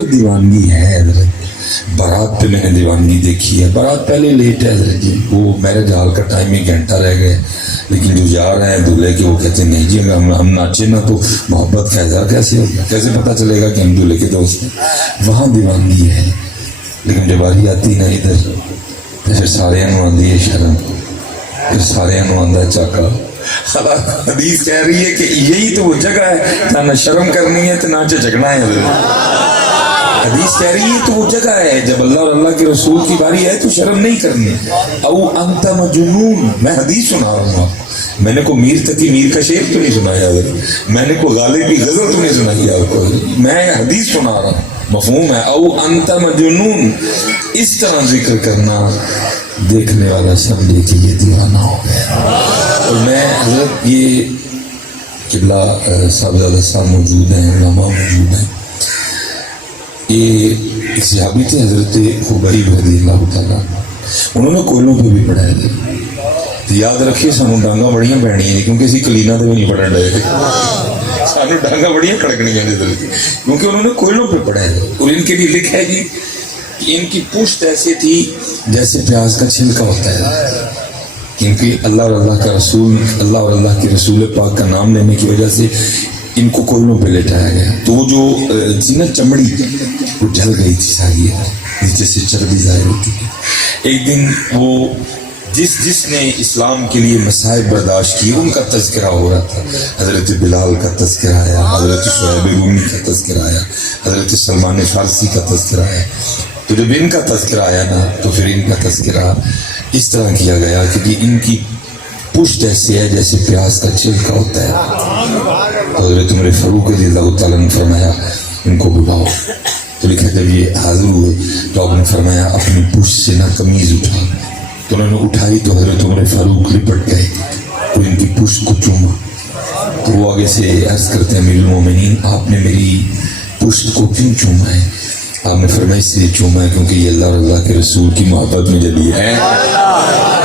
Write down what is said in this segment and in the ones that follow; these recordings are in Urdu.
دیوانگی ہے حضرت. بارات پہ میں نے دیوانگی دیکھی ہے. بارات پہلے لیٹ ہے حضرت جی, وہ میرج ہال کا ٹائم 1 گھنٹہ رہ گئے, لیکن جو جا رہے ہیں دولہے کے وہ کہتے ہیں نہیں جی ہم ناچے نا تو محبت کا اظہار کیسے ہوگا, کیسے پتہ چلے گا کہ ہم دولہے کے دوست ہیں. وہاں دیوانگی ہے. لیکن جب باری آتی نا ادھر تو پھر سارے آندھی ہے شرم, پھر سارے آندھا ہے چاکا. حدیث کہہ رہی ہے کہ یہی تو وہ جگہ ہے نہ شرم کرنی ہے تو نہ چچکنا ہے. حدیث کہہ رہی ہے تو وہ جگہ ہے جب اللہ اور اللہ کے رسول کی باری ہے تو شرم نہیں کرنی. او انت مجنون, میں حدیث سنا رہا ہوں. میں نے کوئی میر تقی میر کا شعر تو نہیں سنایا, میں نے کوئی غالب کی غزل تو نہیں سنائی آپ کو, میں حدیث سنا رہا ہوں. مفہوم ہے او انت مجنون. اس طرح ذکر کرنا دیکھنے والا سمجھے کہ یہ دیوانہ ہو گیا. اور میں حضرت یہ قبلہ صاحبزادہ صاحب موجود ہیں, علماء موجود ہیں. یہ ایک صحابی تھے حضرت خبیب رضی اللہ تعالیٰ, انہوں نے کوئلوں پہ بھی پڑھایا تھا. یاد رکھیے سانو ڈانگاں بڑیاں پینیاں نے, کیونکہ اسی کلینا دے بھی نہیں پڑھن رہے تھے. سانو ڈانگاں بڑیاں کڑکنیاں نے کیونکہ انہوں نے کوئلوں پہ پڑھایا تھا. اور ان کے لیے لکھا ہے جی کہ ان کی پشت ایسی تھی جیسے پیاز کا چھلکا ہوتا ہے, کیونکہ اللہ اور اللہ کا رسول, اللہ اور اللہ کے رسول پاک کا نام لینے کی وجہ سے ان کو کوئلوں پہ لٹایا گیا. تو وہ جو تھی نا چمڑی وہ جل گئی تھی ساری, نیچے سے چربی ظاہر ہوتی ہے. ایک دن وہ جس نے اسلام کے لیے مصائب برداشت کی ان کا تذکرہ ہو رہا تھا. حضرت بلال کا تذکرہ آیا, حضرت شعیب رومی کا تذکرہ آیا, حضرت سلمان فارسی کا تذکرہ آیا. تو جب ان کا تذکرہ آیا نا تو پھر ان کا تذکرہ اس طرح کیا گیا کہ ان کی پشت ایسے ہے جیسے پیاز کا چھلکا ہوتا ہے. حضرت عمر فاروق رضی اللہ تعالیٰ نے فرمایا ان کو بلاؤ. تو لکھا جب یہ حاضر ہوئے تو آپ نے فرمایا اپنی پشت سے نہ قمیض اٹھا. تو انہوں نے اٹھائی تو حضرت عمر فاروق لپٹ گئے تو ان کی پشت کو چوما. تو وہ آگے سے عرض کرتے ہیں امیر المومنین آپ نے میری پشت کو کیوں چوما ہے؟ آپ نے فرمایا اس لیے چوما ہے کیونکہ یہ اللہ اور اللہ کے رسول کی محبت میں جلی ہے.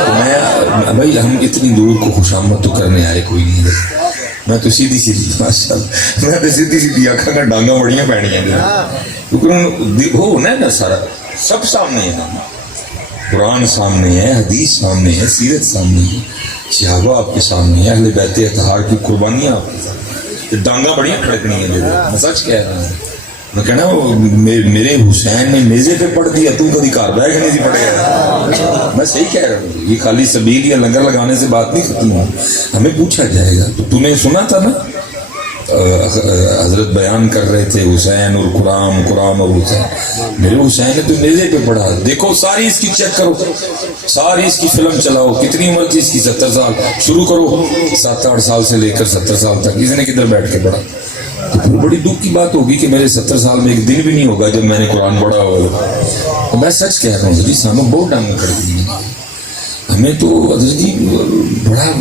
تو میں بھائی ہم اتنی دور کو خوش آمد تو کرنے آئے کوئی نہیں, میں تو سیدھی سیدھی ماشاء اللہ میں تو سیدھی سیدھی آنکھاں کا ڈانگاں بڑیاں پینیاں کیونکہ وہ ہونا ہے نا سارا سب سامنے ہے نا, قرآن سامنے ہے, حدیث سامنے ہے, سیرت سامنے ہے, صحابہ آپ کے سامنے ہے, اہل بیت اطہار کی قربانیاں آپ کے سامنے. ڈانگاں بڑیاں کھڑکنی ہیں. میں سچ کہہ رہا ہوں, میں کہنا میرے حسین نے میزے پہ پڑھ دیا تو کبھی کار بیگ نہیں پڑھ گیا. میں صحیح کہہ رہا ہوں, یہ خالی سبیل یا لنگر لگانے سے بات نہیں ختم ہو. ہمیں پوچھا جائے گا تو نے سنا تھا نا حضرت بیان کر رہے تھے حسین اور قرآن اور حسین. میرے حسین نے تو میزے پہ پڑھا. دیکھو ساری اس کی چیک کرو, ساری اس کی فلم چلاؤ. کتنی عمر تھی اس کی؟ 70 سال. شروع کرو 7-8 سال سے لے کر 70 سال تک کسی نے کدھر بیٹھ کے پڑھا. تو پھر بڑی دکھ کی بات ہوگی کہ میرے 70 سال میں ایک دن بھی نہیں ہوگا جب میں نے قرآن پڑھا ہوگا. میں سچ کہہ رہا ہوں جی, سامنے بہت ڈانگیں کھڑ گئی ہیں. ہمیں تو حضرت جی بڑا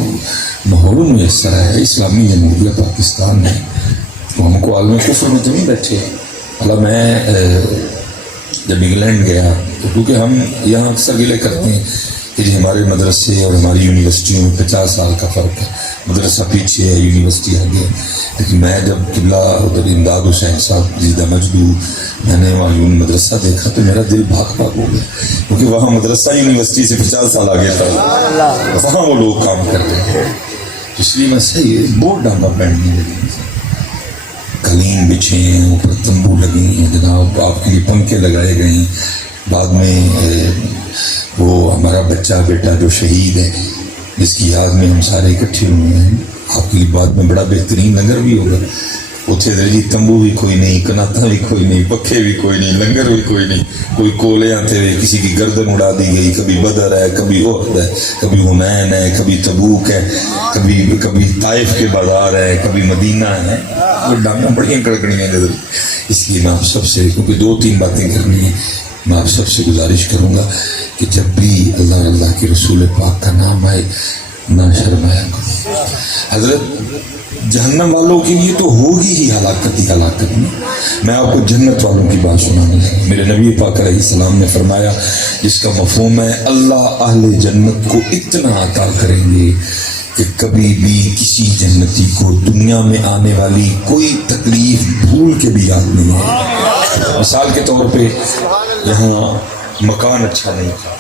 ماحول میسر ہے اسلامی جمہوریہ پاکستان میں. تو ہم کو عالم کفر میں تو نہیں بیٹھے. اللہ میں جب انگلینڈ گیا تو کیونکہ ہم یہاں اکثر گلے کرتے ہیں کہ جی ہمارے مدرسے اور ہماری یونیورسٹیوں میں 50 سال کا فرق ہے, مدرسہ پیچھے ہے یونیورسٹی آگے. لیکن میں جب قبلہ ادھر امداد حسین صاحب جیدہ مجدو میں نے وہاں مدرسہ دیکھا تو میرا دل بھاگ بھاگ ہو گیا, کیونکہ وہاں مدرسہ یونیورسٹی سے 50 سال آگے تھا, وہاں وہ لوگ کام کرتے تھے. اس لیے میں صحیح بہت ڈانگا پہننے لگی, قالین بچھے ہیں, اوپر تمبو لگے ہیں جناب, آپ کے لیے پنکھے لگائے گئے ہیں. بعد میں وہ ہمارا بچہ بیٹا جو شہید ہے جس کی یاد میں ہم سارے اکٹھے ہوئے ہیں, آپ کے لیے بعد میں بڑا بہترین لنگر بھی ہوگا. اتنے جی تمبو بھی کوئی نہیں, کناتا بھی کوئی نہیں, پکھے بھی کوئی نہیں, لنگر بھی کوئی نہیں. کوئی کولے آتے ہوئے کسی کی گردن اڑا دی گئی. کبھی بدر ہے, کبھی احد ہے, کبھی حنین ہے, کبھی تبوک ہے, کبھی طائف کے بازار ہے, کبھی مدینہ ہے. وہ ڈانگاں بڑیاں کڑکنی ہیں. اس لیے میں آپ سب سے, کیونکہ 2-3 باتیں کرنی ہیں, میں آپ سب سے گزارش کروں گا کہ جب بھی اللہ اللہ کے رسول پاک کا نام آئے نہ شرمایا کرو. حضرت جہنم والوں کے لیے تو ہوگی ہی ہلاکت ہی ہلاکت میں. میں آپ کو جنت والوں کی بات سنانے لگا. میرے نبی پاک علیہ السلام نے فرمایا جس کا مفہوم ہے اللہ اہل جنت کو اتنا عطا کریں گے کہ کبھی بھی کسی جنتی کو دنیا میں آنے والی کوئی تکلیف بھول کے بھی یاد نہیں ہے. مثال کے طور پہ یہاں مکان اچھا نہیں تھا،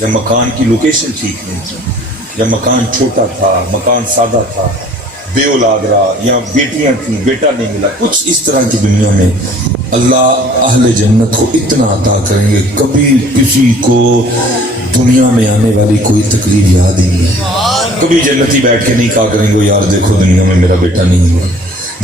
یا مکان کی لوکیشن ٹھیک نہیں تھی، یا مکان چھوٹا تھا، مکان سادہ تھا، بے اولاد رہا، یا بیٹیاں تھیں بیٹا نہیں ملا، کچھ اس طرح کی دنیا میں اللہ اہل جنت کو اتنا عطا کریں گے کبھی کسی کو دنیا میں آنے والی کوئی تکلیف یاد ہی نہیں ہے. کبھی جنتی بیٹھ کے نہیں کہا کریں گے یار دیکھو دنیا میں میرا بیٹا نہیں ہوا،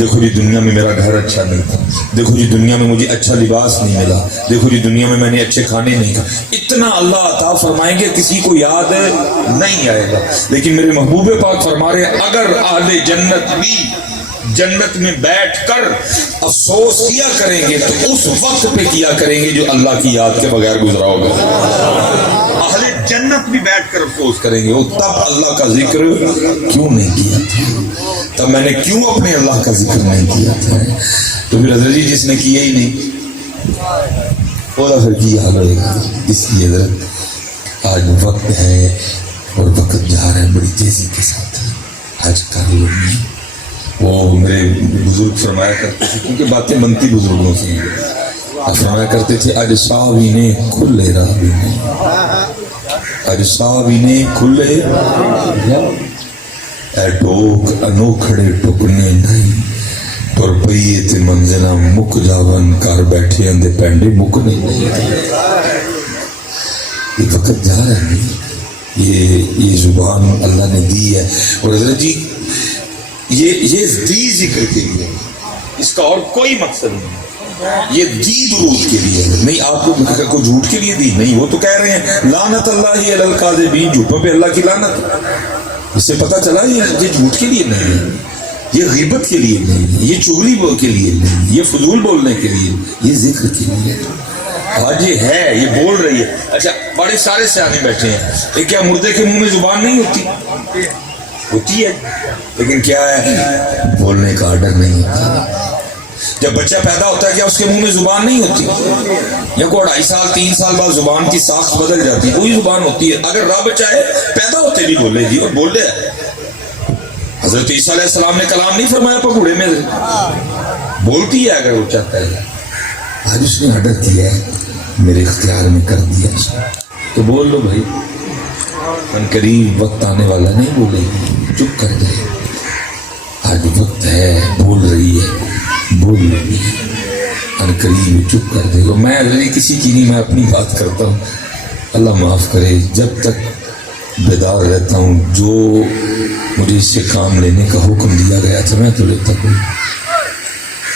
دیکھو جی دنیا میں میرا گھر اچھا نہیں تھا، دیکھو جی دنیا میں مجھے اچھا لباس نہیں ملا، دیکھو جی دنیا میں نے اچھے کھانے نہیں کھائے. اتنا اللہ عطا فرمائیں گے کسی کو یاد نہیں آئے گا. لیکن میرے محبوب پاک فرما رہے ہیں اگر اہل جنت بھی جنت میں بیٹھ کر افسوس کیا کریں گے تو اس وقت پہ کیا کریں گے جو اللہ کی یاد کے بغیر گزرا ہوگا. اہل جنت بھی بیٹھ کر افسوس کریں گے وہ تب اللہ کا ذکر کیوں نہیں کیا تھا، تب میں نے کیوں اپنے اللہ کا ذکر نہیں کیا تھا. تو پھر حضرت جی جس نے کیا ہی نہیں وہ پھر کی حال ہوئے گا. اس لیے حضرت آج وقت ہے اور وقت جا رہا ہے بڑی تیزی کے ساتھ. آج کل لوگ وہ میرے بزرگ فرمایا کرتے تھے کیونکہ باتیں بنتی بزرگوں سے ہیں، فرمایا کرتے تھے اج صاحبی نے کھلے راوی نے، اج صاحبی نے کھلے اے ٹوک انوکھڑے ٹکنے نہیں پر پئیے تے منزلہ مک جاون کر بیٹھے اندے پینڈے مکنے نہیں. یہ وقت جا رہا ہے، یہ زبان اللہ نے دی ہے. اور حضرت جی یہ دی ذکر کے لیے، اس کا اور کوئی مقصد نہیں. یہ دی درود کے لیے نہیں، آپ کو جھوٹ کے لیے دی نہیں. وہ تو کہہ رہے ہیں لعنت اللہ علی الکاذبین، جھوٹوں پہ اللہ کی لعنت. اس سے پتہ چلا یہ جھوٹ کے لیے نہیں ہے، یہ غیبت کے لیے نہیں ہے، یہ چغلی کے لیے نہیں، یہ فضول بولنے کے لیے، یہ ذکر کے لیے. آج یہ ہے، یہ بول رہی ہے. اچھا بڑے سارے سیانے بیٹھے ہیں، یہ کیا مردے کے منہ میں زبان نہیں ہوتی ہے، لیکن کیا ہے بولنے کا آرڈر نہیں ہوتا. جب بچہ پیدا ہوتا ہے کیا اس کے منہ میں زبان نہیں ہوتی؟ یا کوئی 2.5 سال 3 سال بعد زبان کی ساخت بدل جاتی ہے، وہی زبان ہوتی ہے. اگر رب چاہے پیدا ہوتے بھی بولے گی اور بول رہے. حضرت عیسیٰ علیہ السلام نے کلام نہیں فرمایا پگوڑے میں، بولتی ہے اگر وہ چاہتا ہے. آج اس نے آرڈر کیا ہے، میرے اختیار میں کر دیا، تو بول لو بھائی. ان قریب وقت آنے والا نہیں بولے گی، چپ کر دے. آج وقت ہے، بول رہی ہے، بول رہی ہے. ان قریب چپ کر دے. میں کسی کی نہیں، میں اپنی بات کرتا ہوں. اللہ معاف کرے، جب تک بیدار رہتا ہوں جو مجھے اس سے کام لینے کا حکم دیا گیا تھا میں تو لیتا ہوں.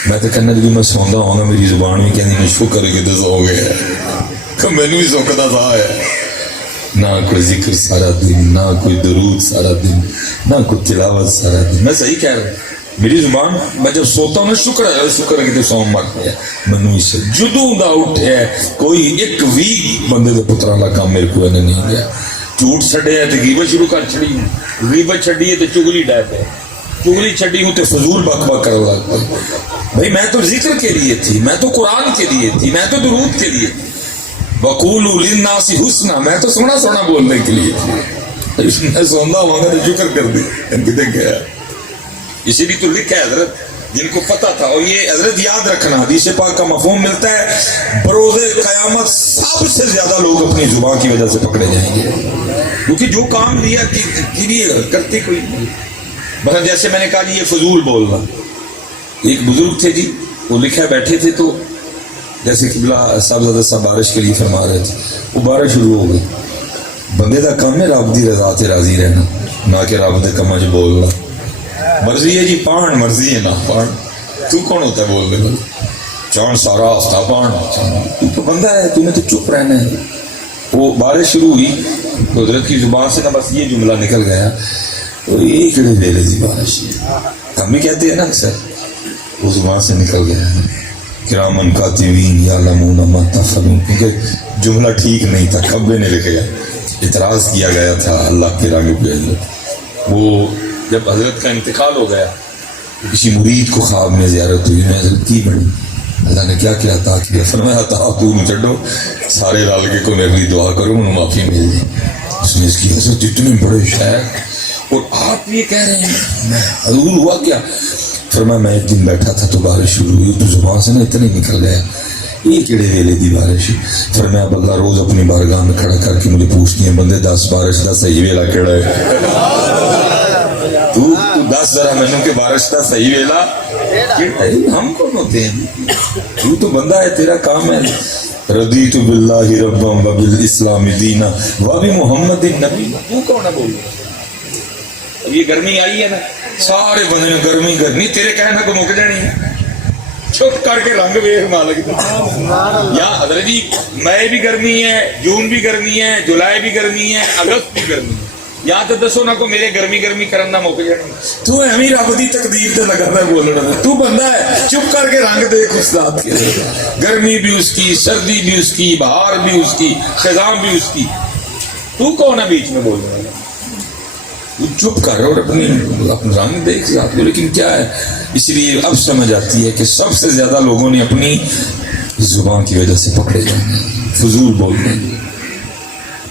میں تو کہنا جب میں سوندا ہوں گا میری زبان بھی کہنی میں شکر ہے کہ تو سو گیا، مینو بھی سوکھتا تھا ہے. نہ کوئی ذکر سارا دن، نہ کوئی درود سارا دن، نہ کوئی تلاوت سارا دن. میں صحیح کہہ رہا ہوں، میری زبان میں جب سوتا ہوں شکر ہے کہ سو مر گیا. منو اس جدوں دا اٹھے کوئی ایک بھی بندے دے پترا کا کام میرے کو نہیں گیا. جھوٹ چھڑے ہے تو غیبت شروع کر چھڑی ہوں، غیبت چھڑی ہے تو چگلی ڈائے پہ، چگلی چھڑی ہوں تو فضول بک بک کر لگ پہ. بھائی میں تو ذکر کے لیے تھی، میں تو قرآن کے لیے تھی، میں تو درود کے لیے تھی. وَقُولُوا لِلنَّاسِ حُسْنًا، میں تو سونا سونا بولنے کے لیے تھی. میں سوندا ہوں گا تو ذکر کر دی کہتے کیا ہے. اسی لیے تو لکھا ہے حضرت جن کو پتہ تھا. اور یہ حضرت یاد رکھنا، حدیث پاک کا مفہوم ملتا ہے بروز قیامت سب سے زیادہ لوگ اپنی زبان کی وجہ سے پکڑے جائیں گے، کیونکہ جو کام لیا کی کرتے کوئی نہیں. بس جیسے میں نے کہا جی یہ فضول بولنا. ایک بزرگ تھے جی، وہ لکھا بیٹھے تھے تو جیسے قبلہ صاحبزادہ صاحب بارش کے لیے فرما رہے تھے، وہ بارش شروع ہو گئی. بندے دا کام ہے رب دی رضا تے راضی رہنا، نہ کہ رب دے کماں چ بولنا. مرضی ہے جی پان، مرضی ہے نہ پان. تو کون ہوتا ہے بولنے والا؟ چان سارا ہفتہ پان. تو تو بندہ ہے، تمہیں تو چپ رہنا ہے. وہ بارش شروع ہوئی تو حضرت کی زبان سے نہ بس یہ جملہ نکل گیا، تو یہ کہڑے ویلے دی بارش ہے، ہم بھی کہتے ہیں نا اکثر. وہ زبان سے نکل گیا کرامن کاتبین یعلمون ما تفعلون، کیونکہ جملہ ٹھیک نہیں تھا، کھبے نے لکھ گیا. اعتراض کیا گیا تھا اللہ کے رنگ پہ. وہ جب حضرت کا انتقال ہو گیا کسی مرید کو خواب میں زیارت ہوئی، میں حضرت کی بڑی اللہ نے کیا کیا عطا کیا. فرمایا عطا تو نہ چھڈو، سارے رل کے کوئی اگلی دعا کرو انہوں معافی مل جائے. اس نے اس کی حضرت اتنے بڑے شاعر اور آپ یہ کہہ رہے ہیں میں حضور ہوا کیا؟ فرمایا میں ایک دن بیٹھا تھا تو بارش شروع ہوئی تو زبان سے نا اتنا ہی نکل گیا یہ کیڑے ویلے دی بارش. فرمایا بندہ روز اپنی بارگاہ میں کھڑا کر کے مجھے پوچھتی ہیں بندے 10 بارش کا صحیح ویلا کیڑا ہے؟ تو 10 ذرا مینوں کہ بارش کا صحیح ویلا کیڑا ہے؟ ہم کون ہوتے ہیں؟ تو بندہ ہے تیرا کام ہے رضیت باللہ ربا وبالاسلام دینا وبمحمد نبی. تو کون ہے بول اب یہ گرمی آئی ہے نا سارے بندے نے گرمی کرنی تیرے کہنا کو مک جانی ہے چھپ کر کے رنگ ویخ مالک یا حضرت جی مئی بھی گرمی ہے جون بھی گرمی ہے جولائی بھی گرمی ہے اگست بھی گرمی ہے یا تو دسو نہ کو میرے گرمی گرمی کرن نہ مک جانی تو ایویں رب دی تقدیر تے لگا ہے بولنا تو بندہ ہے چپ کر کے رنگ دیکھ استاد کے گرمی بھی اس کی سردی بھی اس کی بہار بھی اس کی خزاں بھی اس کی تو کون ہے بیچ میں بولنے والا چپ کر اور اپنی رنگ دیکھ ذات کو. لیکن کیا ہے اس لیے اب سمجھ آتی ہے کہ سب سے زیادہ لوگوں نے اپنی زبان کی وجہ سے پکڑے جانے فضول بولنے.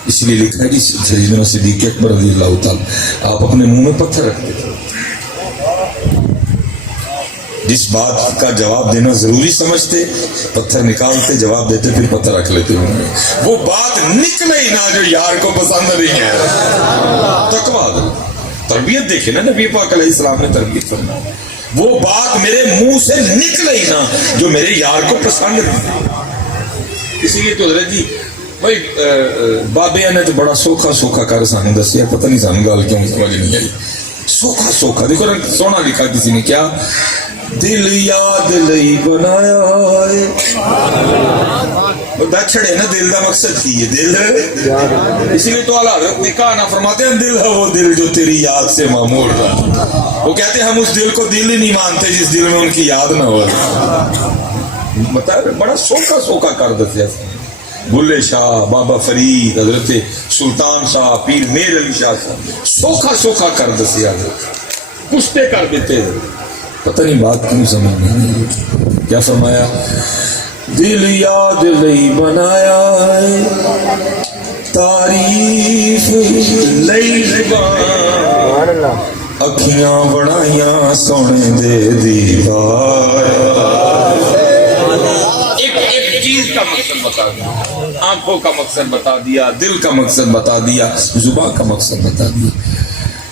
اس لیے لکھا ہے کہ سیدنا صدیق اکبر رضی اللہ تعالی آپ اپنے منہ میں پتھر رکھتے تھے جس بات کا جواب دینا ضروری سمجھتے پتھر نکالتے جواب دیتے پھر پتھر رکھ لیتے وہ بات نکلے ہی نہ جو یار کو پسند نہیں ہے. تقویٰ تربیت دیکھے نا نبی پاک علیہ السلام نے تربیت کرنا وہ بات میرے منہ سے نکلے ہی نہ جو میرے یار کو پسند نہیں. اسی لیے تو حضرت جی بھائی بابے نے تو بڑا سوکھا سوکھا کر سانو دسیا پتہ نہیں سانو گل کیوں سمجھ نہیں آئی. سوکھا سوکھا دیکھو نا سونا لکھا کسی نے کیا دل یاد لئی بنایا ہے چھڑے نا دل کا مقصد کی ہے دل اسی لیے تو اعلیٰ حضرت نے کہا نا فرماتے ہیں دل ہے وہ دل جو تیری یاد سے معمور رہا. وہ کہتے ہیں ہم اس دل کو دل ہی نہیں مانتے جس دل میں ان کی یاد نہ ہو. بتا بڑا سوکھا سوکھا کر دسیا بلے شاہ بابا فرید حضرت سلطان شاہ پیر میر علی شاہ صاحب سوکھا سوکھا کر دسیا پشتے کر دیتے پتہ نہیں بات کیوں سمجھ نہیں. کیا فرمایا دل یاد لئی بنایا تعریف لئی زبان اکھیاں بنائیاں سونے دے دیوار. ایک چیز کا مقصد بتا دیا آنکھوں کا مقصد بتا دیا دل کا مقصد بتا دیا زبان کا مقصد بتا دیا.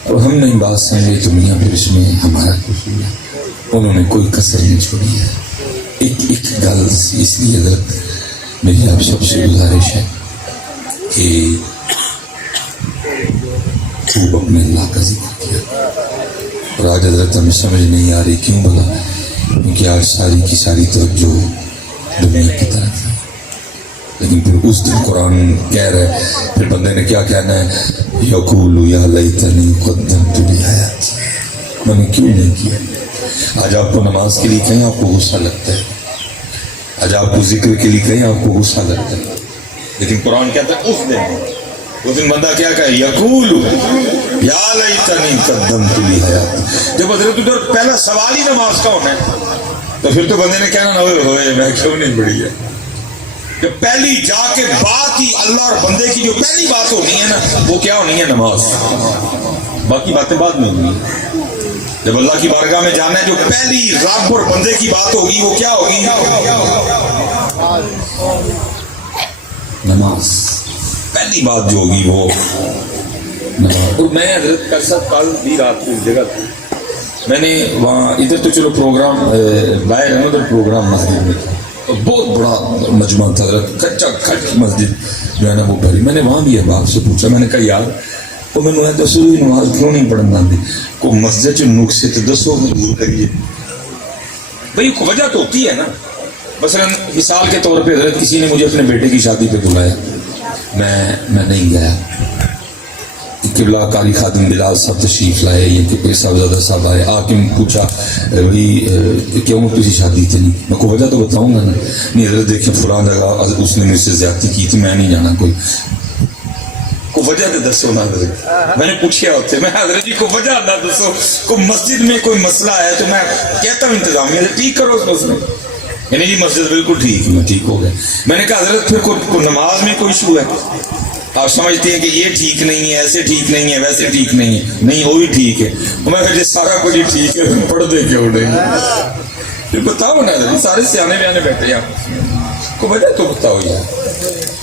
اور ہم نے بات سمجھے تو میاں پھر اس میں ہمارا قصور ہے انہوں نے کوئی کسر نہیں چھوڑی ہے. ایک گل اس لیے حضرت میری آپ سب سے گزارش ہے کہ خوب اپنے اللہ کا ذکر کیا. اور آج حضرت ہمیں سمجھ نہیں آ رہی کیوں بولا کیونکہ آج ساری کی ساری توجہ دنیا کی طرف ہے. لیکن پھر اس دن قرآن کہہ رہے پھر بندے نے کیا کہنا ہے یقول یا لیتنی قدمت لحیاتی میں نے کیوں نہیں کیا. آج آپ کو نماز کے لیے کہیں آپ کو غصہ لگتا ہے آج آپ کو ذکر کے لیے کہیں آپ کو غصہ لگتا ہے لیکن قرآن کہتا ہے اس دن بندہ کیا کہے یقول یا لیتنی قدمت لحیاتی. جب حضرت ادھر پہلا سوال ہی نماز کا ہونا ہے تو پھر تو بندے نے کہنا نہ ہوئے میں کیوں نہیں پڑھی ہے. جو پہلی جا کے بات ہی اللہ اور بندے کی جو پہلی بات ہونی ہے نا وہ کیا ہونی ہے نماز. باقی باتیں بعد میں ہونی ہیں. جب اللہ کی بارگاہ میں جانا ہے جو پہلی رب اور بندے کی بات ہوگی وہ کیا ہوگی نماز. پہلی بات جو ہوگی وہ نماز. اور میں حضرت کا ساتھ کل بھی رات کو اس جگہ تھی میں نے وہاں ادھر تو چلو پروگرام باہر ہے ادھر پروگرام مسجد میں تھا بہت بڑا مجمع تھا حضرت کچا کھٹ مسجد جو ہے نا وہ بھری. میں نے وہاں بھی احباب سے پوچھا میں نے کہا یار وہ میں نے دسو نماز کیوں نہیں پڑھنا آتی کو مسجد چ نقصے تو دسو دور کریے بھائی وجہ تو ہوتی ہے نا. مثلا مثال کے طور پہ حضرت کسی نے مجھے اپنے بیٹے کی شادی پہ بلایا میں نہیں گیا. قبلہ قاری خادم بلال صاحب تشریف لائے یا کہ کوئی صاحبزادہ صاحب آئے آ کے پوچھا بھائی کیوں کسی شادی تھی نہیں میں کو وجہ تو بتاؤں گا نا. نہیں حضرت دیکھیں فلاں جگہ اس نے مجھ سے زیادتی کی تھی میں نہیں جانا کو وجہ تو دسو نا حضرت. میں نے پوچھا ہوتے میں حضرت جی کو وجہ نہ دسو کو مسجد میں کوئی مسئلہ ہے تو میں کہتا ہوں انتظامیہ سے ٹھیک کرو اس مسئلے یعنی جی مسجد بالکل ٹھیک میں ٹھیک ہو گئے. میں نے کہا حضرت پھر کوئی نماز میں کوئی ایشو ہے آپ سمجھتے ہیں کہ یہ ٹھیک نہیں ہے، ایسے ٹھیک نہیں ہے، ویسے ٹھیک نہیں ہے، نہیں وہ بھی ٹھیک ہے. میں کہا جی سارا کچھ ہی ٹھیک ہے پھر پڑھ دے کیوں نہیں؟ پھر بتاؤ نا جی، سارے سیانے بیانے بیٹھے ہیں کو وجہ تو بتاؤ یار.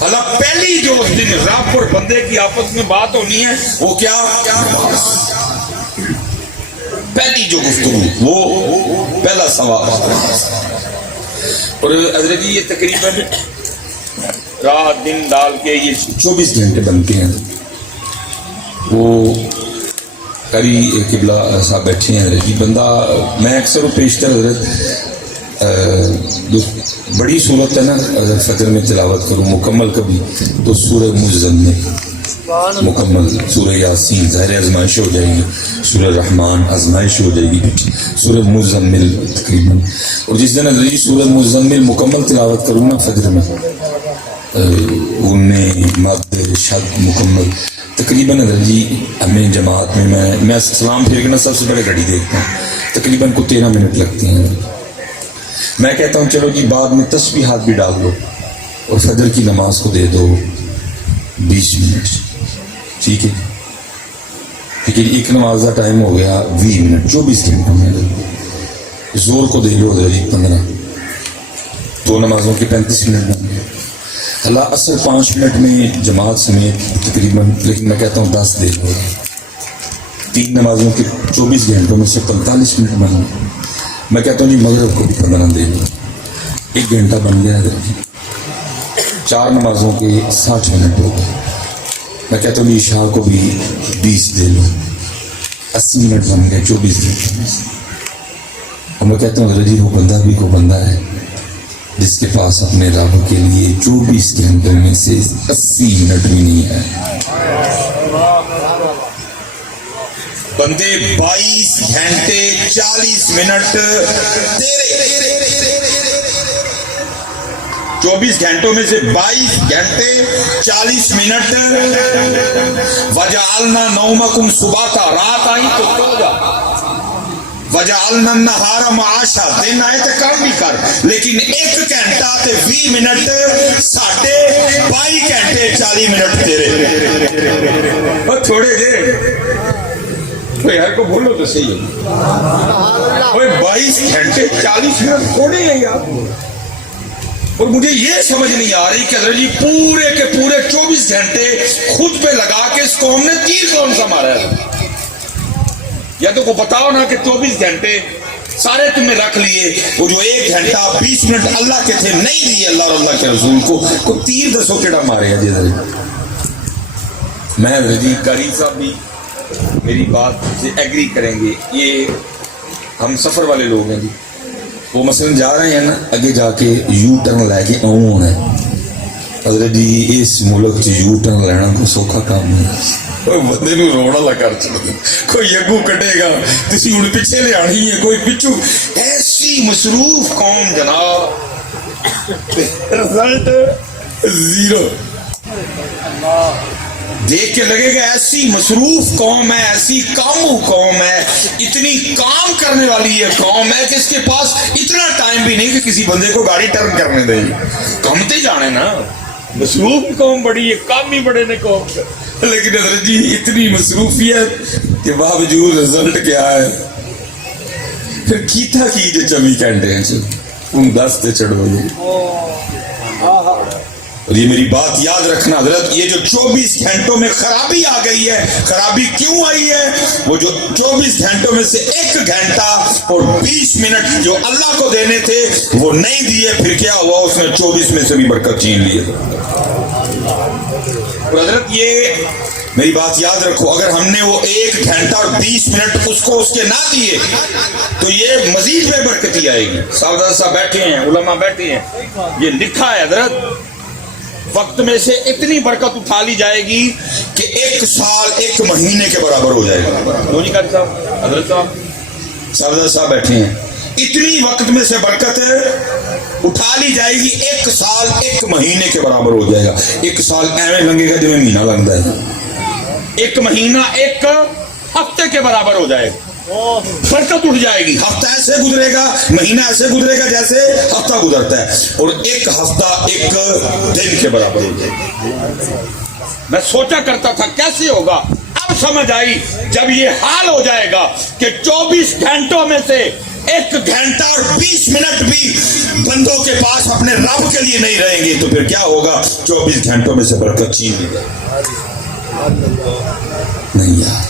اللہ پہلی جو اس دن رب اور بندے کی آپس میں بات ہونی ہے وہ کیا؟ پہلی جو گفتگو وہ پہلا سوال. اور حضرت جی یہ تقریباً رات دن ڈال کے یہ 24 گھنٹے بنتے ہیں. وہ قری قبلہ صاحب بیٹھے ہیں حضرت جی. بندہ میں اکثر و پیشتر حضرت بڑی صورت ہے نا اگر فجر میں تلاوت کروں مکمل کبھی تو سورہ مزمل مکمل، سورہ یاسین ظاہر آزمائش ہو جائے گی، سورہ رحمان آزمائش ہو جائے گی، سورہ مزمل تقریباً. اور جس دن حضرت سورہ مزمل مکمل تلاوت کروں نا فجر میں ان مد شد مکمل تقریباً حضرت جی ہمیں جماعت میں سلام پھیر کے نا سب سے بڑے گھڑی دیکھتا ہوں تقریباً کو 13 منٹ لگتی ہیں. میں کہتا ہوں چلو جی بعد میں تسبیحات بھی ڈال دو اور فجر کی نماز کو دے دو 20 منٹ، ٹھیک ہے. لیکن ایک نماز کا ٹائم ہو گیا 20 منٹ، 24 گھنٹوں میں. زور کو دے لو حضرت 15، دو نمازوں کے 35 منٹ بن گئے. اللہ اثر 5 منٹ میں جماعت سمیت تقریباً، لیکن میں کہتا ہوں 10 دے لو. 3 نمازوں کے 24 گھنٹوں میں سے 45 منٹ بن گئے. میں کہتا ہوں جی مغرب کو بھی 15 دے لو، 1 گھنٹہ بن گیا حضرت. 4 نمازوں کے 60 منٹ ہو گئے. میں کہتا ہوں عشاء کو بھی 20 دے لو، 80 منٹ بن گئے 24 گھنٹے میں سے. اور میں کہتا ہوں حضرت جی وہ بندہ بھی کو بندہ ہے جس کے پاس اپنے رب کے لیے 24 گھنٹوں میں سے 80 منٹ بھی نہیں ہے. بندے 22 گھنٹے 40 منٹ تیرے 24 گھنٹوں میں سے 22 گھنٹے 40 منٹ. وجعلنا نومکم سباتا، رات آئی تو سو جا. وجعلنا النہار معاشا، دن آئے تو کام بھی کر. لیکن 1 گھنٹہ تے 20 منٹ ساڑھے 22 گھنٹے 40 منٹ تیرے. اور تھوڑے دیر یار کو بولو تو صحیح ہے. 22 گھنٹے 40 منٹ تھوڑے ہیں یار. اور مجھے یہ سمجھ نہیں آ رہی کہ حضرت جی پورے کے پورے 24 گھنٹے خود پہ لگا کے اس قوم نے تیر کون سا مارا ہے؟ یا تو کو بتاؤ نا کہ 24 گھنٹے سارے تم نے رکھ لیے، وہ جو 1 گھنٹہ 20 منٹ اللہ کے تھے نہیں دیے اللہ اور اللہ کے رسول کو تیر دسو کیڑا مارے گا جی حضرت. میں حضرت جی قاری صاحب بھی میری بات سے ایگری کریں گے. یہ ہم سفر والے لوگ ہیں جی. وہ مثلا جا رہے ہیں نا اگے جا کے یو ٹرن لے کے آؤں ہونا ہے. حضرت جی اس ملک چ یو ٹرن لینا کوئی سوکھا کام نہیں. کوئی بندے نو رونا لا کر چلے، کوئی اگوں کٹے گا تسی ہن پیچھے لے آنی ہے، کوئی پچھو. ایسی مصروف قوم جناب، رزلٹ 0. دیکھ کے لگے گا ایسی مصروف قوم ہے، ایسی کامو قوم ہے، اتنی کام کرنے والی یہ قوم ہے کہ اس کے پاس اتنا ٹائم بھی نہیں کہ کسی بندے کو گاڑی ٹرن کرنے دے. کامتے جانے نا، مصروف قوم بڑی ہے، کام بھی بڑے نے قوم. لیکن حضرت جی اتنی مصروفیت کے باوجود رزلٹ کیا ہے؟ پھر کیتا کی جو 24 گھنٹے ہیں تم 10 تے چڑھو گے. اور یہ میری بات یاد رکھنا حضرت، یہ جو 24 گھنٹوں میں خرابی آ گئی ہے، خرابی کیوں آئی ہے؟ وہ جو 24 گھنٹوں میں سے 1 گھنٹہ اور 20 منٹ جو اللہ کو دینے تھے وہ نہیں دیے. پھر کیا ہوا؟ اس نے 24 میں سے بھی برکت چھین لی. اور حضرت یہ میری بات یاد رکھو، اگر ہم نے وہ 1 گھنٹہ اور 20 منٹ اس کو اس کے نہ دیے تو یہ مزید بے برکتی آئے گی. صاحب بیٹھے ہیں، علماء بیٹھے ہیں، یہ لکھا ہے حضرت وقت میں سے اتنی برکت اٹھا لی جائے گی کہ 1 سال 1 مہینے کے برابر ہو جائے گا. دونی قاری صاحب، حضرت صاحب بیٹھے ہیں، اتنی وقت میں سے برکت اٹھا لی جائے گی 1 سال 1 مہینے کے برابر ہو جائے گا. 1 سال ایویں لگے گا جو مہینہ لگتا ہے. 1 مہینہ 1 ہفتے کے برابر ہو جائے گا. برکت اٹھ جائے گی. ہفتہ ایسے گزرے گا، مہینہ ایسے گزرے گا جیسے ہفتہ گزرتا ہے، اور 1 ہفتہ 1 دن کے برابر ہو جائے گا. میں سوچا کرتا تھا کیسے ہوگا، اب سمجھ آئی جب یہ حال ہو جائے گا کہ 24 گھنٹوں میں سے 1 گھنٹہ اور 20 منٹ بھی بندوں کے پاس اپنے رب کے لیے نہیں رہیں گے تو پھر کیا ہوگا؟ 24 گھنٹوں میں سے برکت چھین لی جائے نہیں یار،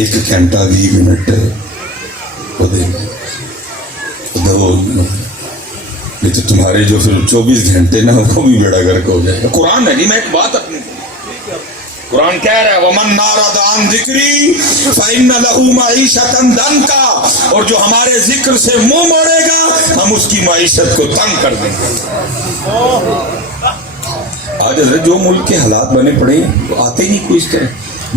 1 گھنٹہ 20 منٹ وہ دے نہیں تو تمہارے جو پھر 24 گھنٹے نا وہ بھی بیڑا گرک ہو جائے گا۔ قرآن ہے جی، میں ایک بات اپنی، قرآن کہہ رہا ہے وَمَنْ نَارَدَ عَنْ ذِكْرِي فَإِنَّ لَهُ مَعِيشَةً ضَنْكَ، اور جو ہمارے ذکر سے منہ موڑے گا ہم اس کی معیشت کو تنگ کر دیں گے۔ آج حضرت جو ملک کے حالات بنے پڑے ہیں آتے ہی نہیں کوئی اس طرح،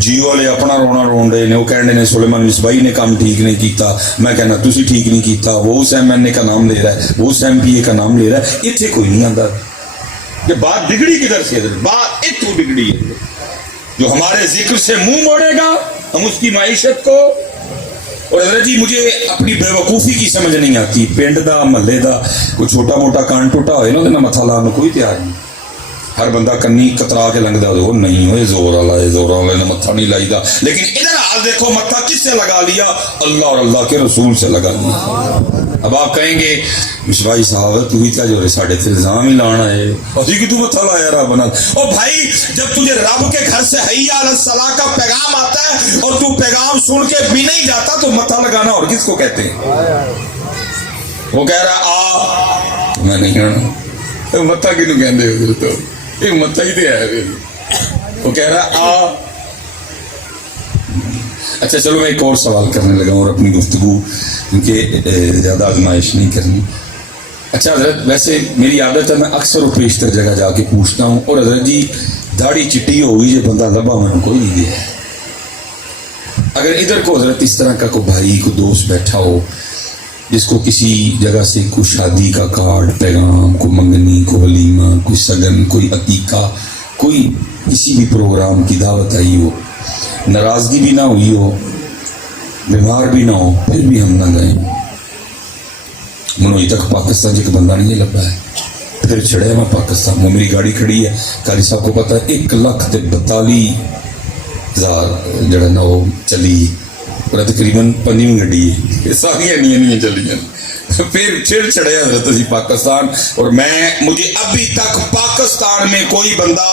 جیو والے اپنا رونا رون رہے نے، وہ کہنے نے سلیمان مصباحی نے کام ٹھیک نہیں کیتا، میں کہنا تسی ٹھیک نہیں کیتا، وہ اس ایم این اے کا نام لے رہا ہے، وہ اس ایم پی اے کا نام لے رہا ہے، اتنے کوئی نہیں آتا۔ یہ بات بگڑی کدھر سے حضرت؟ بات اتو بگڑی ہے، جو ہمارے ذکر سے منہ موڑے گا ہم اس کی معیشت کو۔ اور حضرت جی مجھے اپنی بے وقوفی کی سمجھ نہیں آتی، پنڈ دا محلے دا کوئی چھوٹا موٹا کان ٹوٹا ہوئے نا تو متھا لانے کوئی تیار نہیں، ہر بندہ کنی کترا کے لنگدا ہو نہیں ہوئے زور والا نے متھا نہیں لائی دا، لیکن ادھر حال دیکھو متھا کس سے لگا لیا؟ اللہ اور اللہ کے رسول سے لگا لیا۔ اب آپ کہیں گے مشوائی صاحب تو ہی کیا جو ساڑھے سے الزام ہی لانا ہے اسی کی تو متھا لایا رہا بنا۔ او بھائی جب تجھے رب کے گھر سے حی علی الصلاۃ کا پیغام آتا ہے اور تو پیغام سن کے بھی نہیں جاتا تو متھا لگانا اور کس کو کہتے ہیں؟ وہ کہہ رہا آ میں نہیں آنا، متھا کینوں کہندے ہو تو یہ متھا ہی تو ہے، وہ کہہ رہا آ۔ اچھا چلو میں ایک اور سوال کرنے لگا اور اپنی گفتگو کیونکہ زیادہ آزمائش نہیں کرنی۔ اچھا حضرت ویسے میری عادت ہے میں اکثر و بیشتر جگہ جا کے پوچھتا ہوں، اور حضرت جی داڑھی چٹی ہوگی جو بندہ لبا میں کوئی نہیں دیا ہے، اگر ادھر کو حضرت اس طرح کا کوئی بھائی کو دوست بیٹھا ہو جس کو کسی جگہ سے کوئی شادی کا کارڈ پیغام، کوئی منگنی، کوئی ولیمہ، کوئی سگن، کوئی عقیقہ، کوئی کسی بھی پروگرام کی دعوت آئی ہو، ناراضگی بھی نہ ہوئی ہو، بیمار بھی نہ ہو، پھر بھی ہم نہ گئے، منو ابھی تک پاکستان جی کا بندہ نہیں لبا ہے، پھر چڑھے میں پاکستان، وہ میری گاڑی کھڑی ہے، قاری صاحب کو پتا ہے 1,42,000 جڑا نا وہ چلی، اور تقریباً 5 گڈی ہے، ساری نہیں چلی ہیں، پھر چڑھے حضرت اسی پاکستان، اور مجھے ابھی تک پاکستان میں کوئی بندہ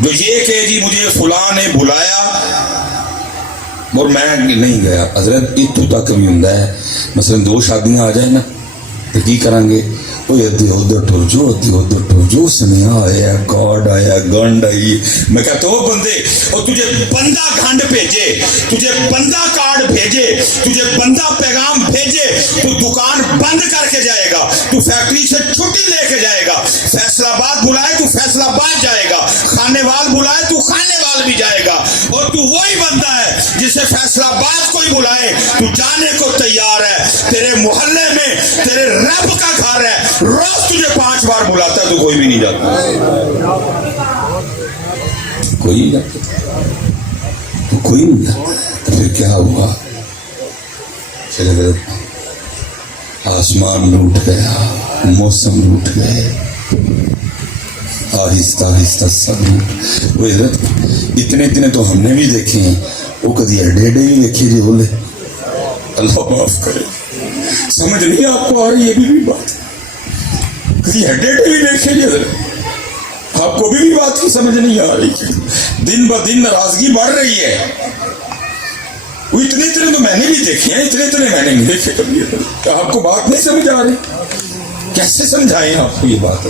جو یہ کہ جی مجھے فلاں نے بلایا اور میں نہیں گیا، حضرت اتو تک بھی ہوں ہے، مثلا 2 شادیاں آ جائیں نا تو کی کریں گے، وہ ادھے ادھر ٹر جو سنیا آیا کارڈ آیا گنڈ آئی، میں کہتا ہوں بندے اور تجھے بندہ گھنڈ بھیجے، تجھے بندہ کارڈ بھیجے، تجھے بندہ پیغام بھیجے، تو دکان بند کر کے جائے گا، تو فیکٹری سے چھٹی لے کے جائے گا، فیصل آباد بلائے تو فیصل آباد جائے گا، خانے وال بلائے تو خانے وال بھی جائے گا، اور تو وہی بندہ ہے جسے فیصل آباد کوئی بلائے تو جانے کو تیار ہے، تیرے محلے میں تیرے رب کا گھر ہے، روز تجھے 5 بار بلاتا ہے تو کوئی بھی نہیں جاتا، کوئی نہیں جاتا، تو کوئی نہیں جاتا، تو پھر کیا ہوا؟ پھر اگر آسمان روٹ گیا، موسم روٹ گئے، آہستہ آہستہ سب روٹ، وہ حضرت اتنے تو ہم نے بھی دیکھے ہیں، وہ کدی ایڈے بھی دیکھے جی بولے، اللہ معاف کرے، سمجھ نہیں آپ کو آ رہی یہ بھی بات، کسی ہیڈے بھی دیکھے جی حضرت، آپ کو بھی بات کی سمجھ نہیں آ رہی، دن بہ دن ناراضگی بڑھ رہی ہے، وہ اتنے تو میں نے بھی دیکھے ہیں، اتنے میں نے نہیں دیکھے کبھی، آپ کو بات نہیں سمجھ آ رہی، کیسے سمجھائیں آپ کو یہ بات؟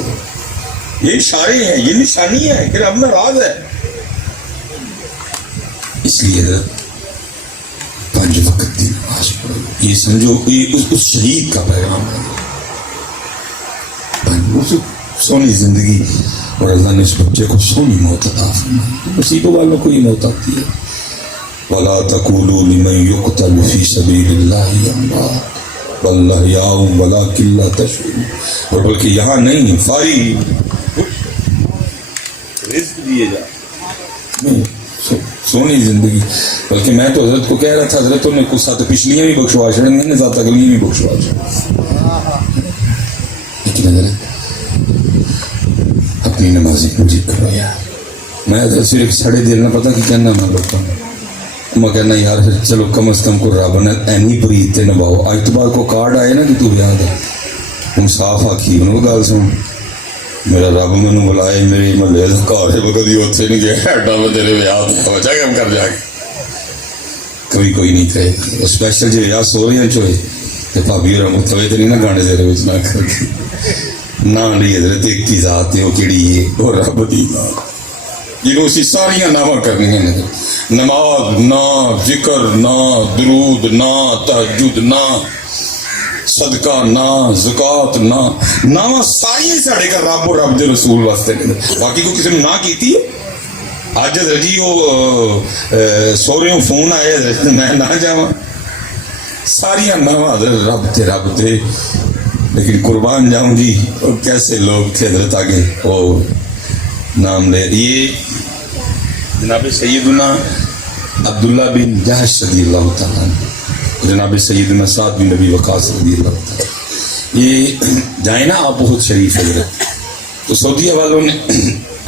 یہ اشارے ہیں، یہ نشانی ہے کہ رب ناراض ہے، اس لیے حضرت 5 وقت کی نماز پڑھو، یہ سمجھو یہ اس شہید کا پیغام ہے، سونی زندگی، اور اللہ نے اس بچے کو سونی موت عطا فرمائی، مصیبوں والوں کو یہ موت آتی ہے، وَلَا تَقُولُوا لِمَنْ يُقْتَلُ فِي سَبِيلِ اللَّهِ أَمْوَاتٌ بَلْ أَحْيَاءٌ وَلَٰكِن لَّا تَشْعُرُونَ، اور بلکہ یہاں نہیں فارغ رزق دیے جا سونی زندگی، بلکہ میں تو حضرت کو کہہ رہا تھا حضرتوں نے کچھ ساتھ پچھلیاں بھی بخشوا چڑھیں گے، ذات اگلیاں بھی بخشوا چڑھیں، لیکن حضرت اپنی اپنی نمازی پوری کرو یار. میں صرف ساڑھے دیر نہ پتا کہ کہنا میں لوگوں میں کہنا یار پھر چلو کم از کم کو رب نے اینی پریت نبھاؤ. اج تو بعد کو کارڈ آئے نا کہ تو بیاہ دے ہوں صاف آخی انہوں گل سن میرا رب مینوں بلائے میرے محلے کا گھر ہے کدی اتنے نہیں گیا ایڈا میں تیرے بیاہ بچا کم کر جا کے کبھی کوئی نہیں کہے. اسپیشل جی بیاہ سو رہی چوئے تو بھابی اور متوے تو نہیں نا گانے دے رہے نہ کر کے نہ لی حضرت ایک کی ذات ہے وہ کہڑی ہے وہ رب دی ذات جنہوں اسی ساریاں نامہ کرنی ہیں. نماز نہ ذکر نہ درود نہ تہجد نہ صدقہ نہ زکات نہ نامہ ساری ساڑھے کا رب اور رب دے رسول واسطے باقی کو کسی نے نہ کیتی آج رجی وہ سوریوں فون آئے میں نہ جاواں ساریاں نامہ حضرت رب تے لیکن قربان جاؤں جی اور کیسے لوگ تھے حضرت آگے وہ نام لے. یہ جناب سیدنا عبداللہ بن جہش رضی اللہ تعالیٰ جناب سیدنا سعد بن نبی وقاص رضی اللہ تعالیٰ یہ جائیں نا آپ بہت شریف حضرت. تو سعودیہ والوں نے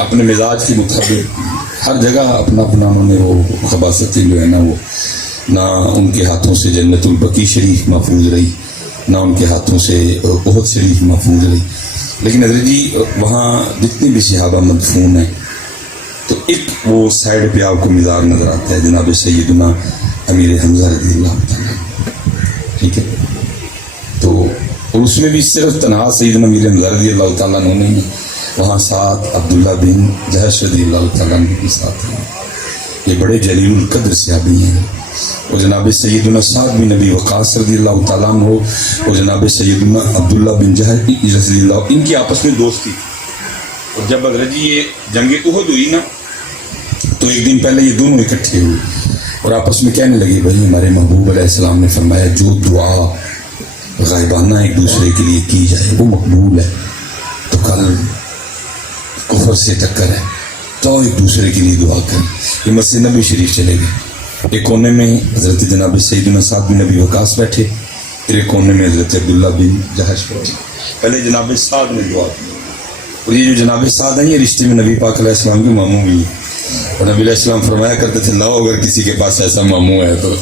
اپنے مزاج کے مطابق ہر جگہ اپنا انہوں نے وہ خباستیں جو ہے نا وہ نہ ان کے ہاتھوں سے جنت البقیع شریف محفوظ رہی نہ ان کے ہاتھوں سے بہت شریف محفوظ رہی. لیکن حضرت جی وہاں جتنی بھی صحابہ مدفون ہیں تو ایک وہ سائڈ پہ آپ کو مزار نظر آتا ہے جناب سیدنا امیر حمزہ رضی اللہ تعالیٰ ٹھیک ہے. تو اور اس میں بھی صرف تنہا سیدنا امیر حمزہ رضی اللہ تعالیٰ عنہ نہیں وہاں ساتھ عبداللہ بن جہش رضی اللہ تعالیٰ عنہ کے ساتھ ہیں. یہ بڑے جلیل القدر صحابی ہیں. اور جناب سیدنا سعد بن نبی وقاص رضی اللہ تعالیٰ عنہ اور جناب سیدنا عبداللہ بن جہش رضی اللہ ان کی آپس میں دوستی. اور جب حضرت جی یہ جنگ احد ہوئی نا تو ایک دن پہلے یہ دونوں اکٹھے ہوئے اور آپس میں کہنے لگے بھائی ہمارے محبوب علیہ السلام نے فرمایا جو دعا غائبانہ ایک دوسرے کے لیے کی جائے وہ مقبول ہے. تو کل کفر سے ٹکر ہے تو ایک دوسرے کے لیے دعا کریں. یہ مسجد نبی شریف چلے گئے. ایک کونے میں حضرت جناب سیدنا سعد بن نبی وقاص بیٹھے پھر ایک کونے میں حضرت عبداللہ بن جہش بیٹھے. پہلے جناب سعد نے دعا کی اور یہ جو جناب سعد ہیں یہ رشتے میں نبی پاک علیہ السلام کے ماموں بھی ہیں. اور نبی علیہ السلام فرمایا کرتے تھے لاؤ اگر کسی کے پاس ایسا ماموں ہے تو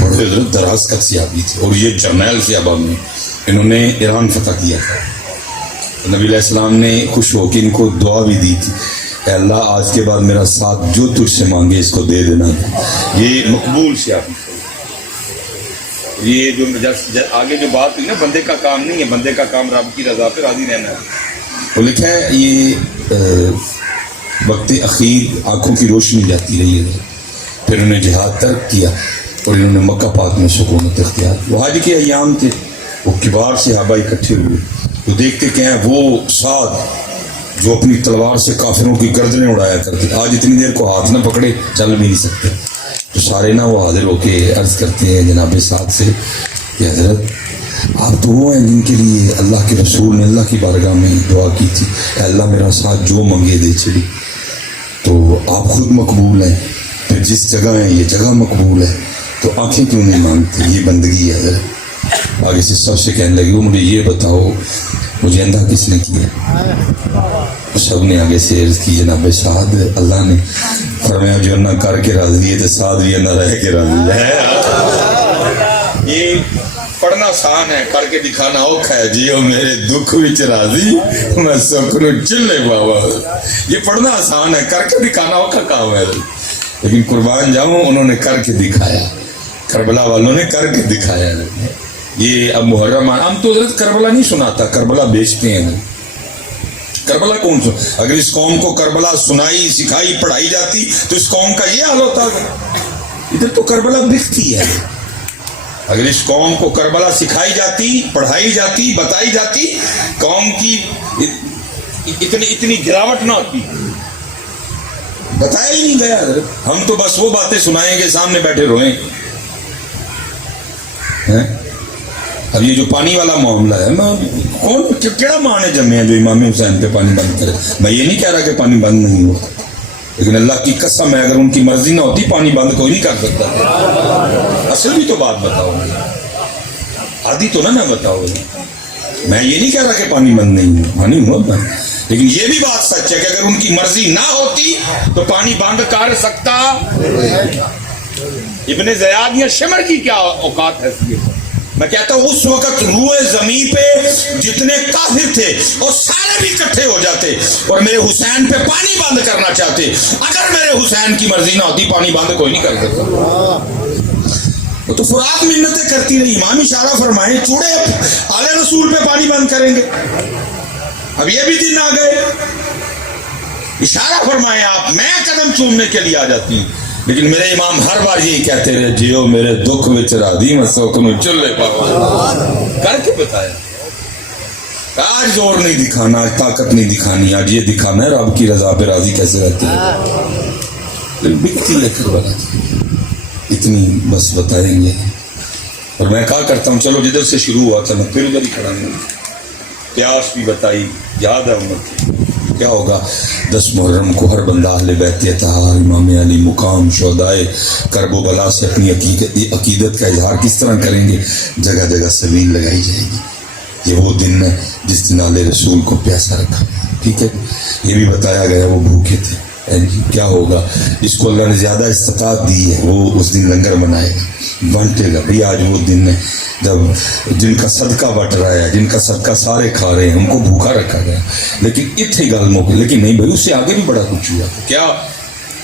بڑے حضرت دراز کا صحابی تھے اور یہ جرنیل صحابہ میں انہوں نے ایران فتح کیا تھا. نبی علیہ السلام نے خوش ہو کے ان کو دعا بھی دی تھی اے اللہ آج کے بعد میرا ساتھ جو تجھ سے مانگے اس کو دے دینا. یہ مقبول صحابی تھے. یہ جو آگے جو بات ہوئی نا بندے کا کام نہیں ہے بندے کا کام رب کی رضا پہ راضی رہنا ہے. وہ لکھا ہے یہ وقت اخیر آنکھوں کی روشنی جاتی رہی ہے. پھر انہوں نے جہاد ترک کیا اور انہوں نے مکہ پاک میں سکونت اختیار. وہ حج کے ایام تھے وہ کبار صحابہ اکٹھے ہوئے تو دیکھتے کہ ہیں وہ سعد جو اپنی تلوار سے کافروں کی گردنیں اڑایا کرتے آج اتنی دیر کو ہاتھ نہ پکڑے چل بھی نہیں سکتے. تو سارے نا وہ حاضر ہو کے عرض کرتے ہیں جناب سعد سے کہ حضرت آپ تو وہ ہیں جن کے لیے اللہ کے رسول نے اللہ کی بارگاہ میں دعا کی تھی اے اللہ میرا ساتھ جو منگے دے چلی. تو آپ خود مقبول ہیں پھر جس جگہ ہیں یہ جگہ مقبول ہے تو آنکھیں کیوں نہیں مانگتی یہ بندگی ہے حضرت. آگے سے سب سے کہنے لگے وہ مجھے یہ بتاؤ مجھے اندھا کس نے کیا. سب نے آگے سے عرض کی جناب سعد اللہ نے فرمایا جو نہ کر کے راضی ہے تو سعد بھی نہ رہ کے راضی ہے. یہ پڑھنا آسان ہے کر کے دکھانا اوکھا ہے. جی میرے دکھ وچ راضی میں سکھ نو چلے بابا. یہ پڑھنا آسان ہے کر کے دکھانا اوکھا کام ہے لیکن قربان جاؤں انہوں نے کر کے دکھایا. کربلا والوں نے کر کے دکھایا. یہ اب محرم ہم تو حضرت کربلا نہیں سناتا کربلا بیچتے ہیں. کربلا کون سن اگر اس قوم کو کربلا سنائی سکھائی پڑھائی جاتی تو اس قوم کا یہ حال ہوتا. ادھر تو کربلا بکتی ہے. اگر اس قوم کو کربلا سکھائی جاتی پڑھائی جاتی بتائی جاتی قوم کی اتنی گراوٹ نہ ہوتی. بتایا ہی نہیں گیا. ہم تو بس وہ باتیں سنائیں گے سامنے بیٹھے روئیں. اب یہ جو پانی والا معاملہ ہے کون کیڑا ماں نے جمے ہیں جو امام حسین پہ پانی بند کرے. میں یہ نہیں کہہ رہا کہ پانی بند نہیں ہو لیکن اللہ کی قسم ہے اگر ان کی مرضی نہ ہوتی پانی بند کوئی نہیں کر سکتا. اصل بھی تو بات بتاؤ آدھی تو نہ بتاؤ. میں یہ نہیں کہہ رہا کہ پانی بند نہیں ہو پانی ہوا بند لیکن یہ بھی بات سچ ہے کہ اگر ان کی مرضی نہ ہوتی تو پانی بند کر سکتا. ابن زیاد یا شمر کی کیا اوقات ہے؟ میں کہتا ہوں اس وقت روئے زمین پہ جتنے کافر تھے وہ سارے بھی اکٹھے ہو جاتے اور میرے حسین پہ پانی بند کرنا چاہتے. اگر میرے حسین کی مرضی نہ ہوتی پانی بند کوئی نہیں کر سکتا. وہ تو فرات منتیں کرتی رہی. امام اشارہ فرمائے چوڑے آل رسول پہ پانی بند کریں گے. اب یہ بھی دن آ گئے. اشارہ فرمائے آپ میں قدم چومنے کے لیے آ جاتی ہوں. لیکن میرے امام ہر بار یہی کہتے رہے جیو میرے دکھ وچ راضی میں سوکنو چلے پاؤ. کر کے بتایا. آج زور نہیں دکھانا, آج طاقت نہیں دکھانی, آج یہ دکھانا ہے رب کی رضا پہ راضی کیسے رہتے ہیں. بکتی ہے کربلا اتنی بس بتائیں گے. اور میں کہا کرتا ہوں چلو جدھر سے شروع ہوا تھا میں پھر ادھر ہی کھڑا ہوں. پیاس بھی بتائی, یاد ہے امت کی کیا ہوگا 10 محرم کو ہر بندہ اہل بیت اطہار امام علی مقام شہدائے کرب و بلا سے اپنی عقیدت کا اظہار کس طرح کریں گے. جگہ جگہ سبیل لگائی جائے گی. یہ وہ دن ہے جس دن آل رسول کو پیاسا رکھا. ٹھیک ہے, یہ بھی بتایا گیا وہ بھوکے تھے. کیا ہوگا جس کو اللہ نے زیادہ استطاعت دی ہے وہ اس دن لنگر بنائے گا, بانٹے گا. بھئی آج وہ دن ہے جب جن کا صدقہ بٹ رہا ہے, جن کا صدقہ سارے کھا رہے ہیں, ان کو بھوکا رکھا گیا. لیکن اتنے گل موقع, لیکن نہیں بھائی اس سے آگے بھی بڑا کچھ ہوا. کیا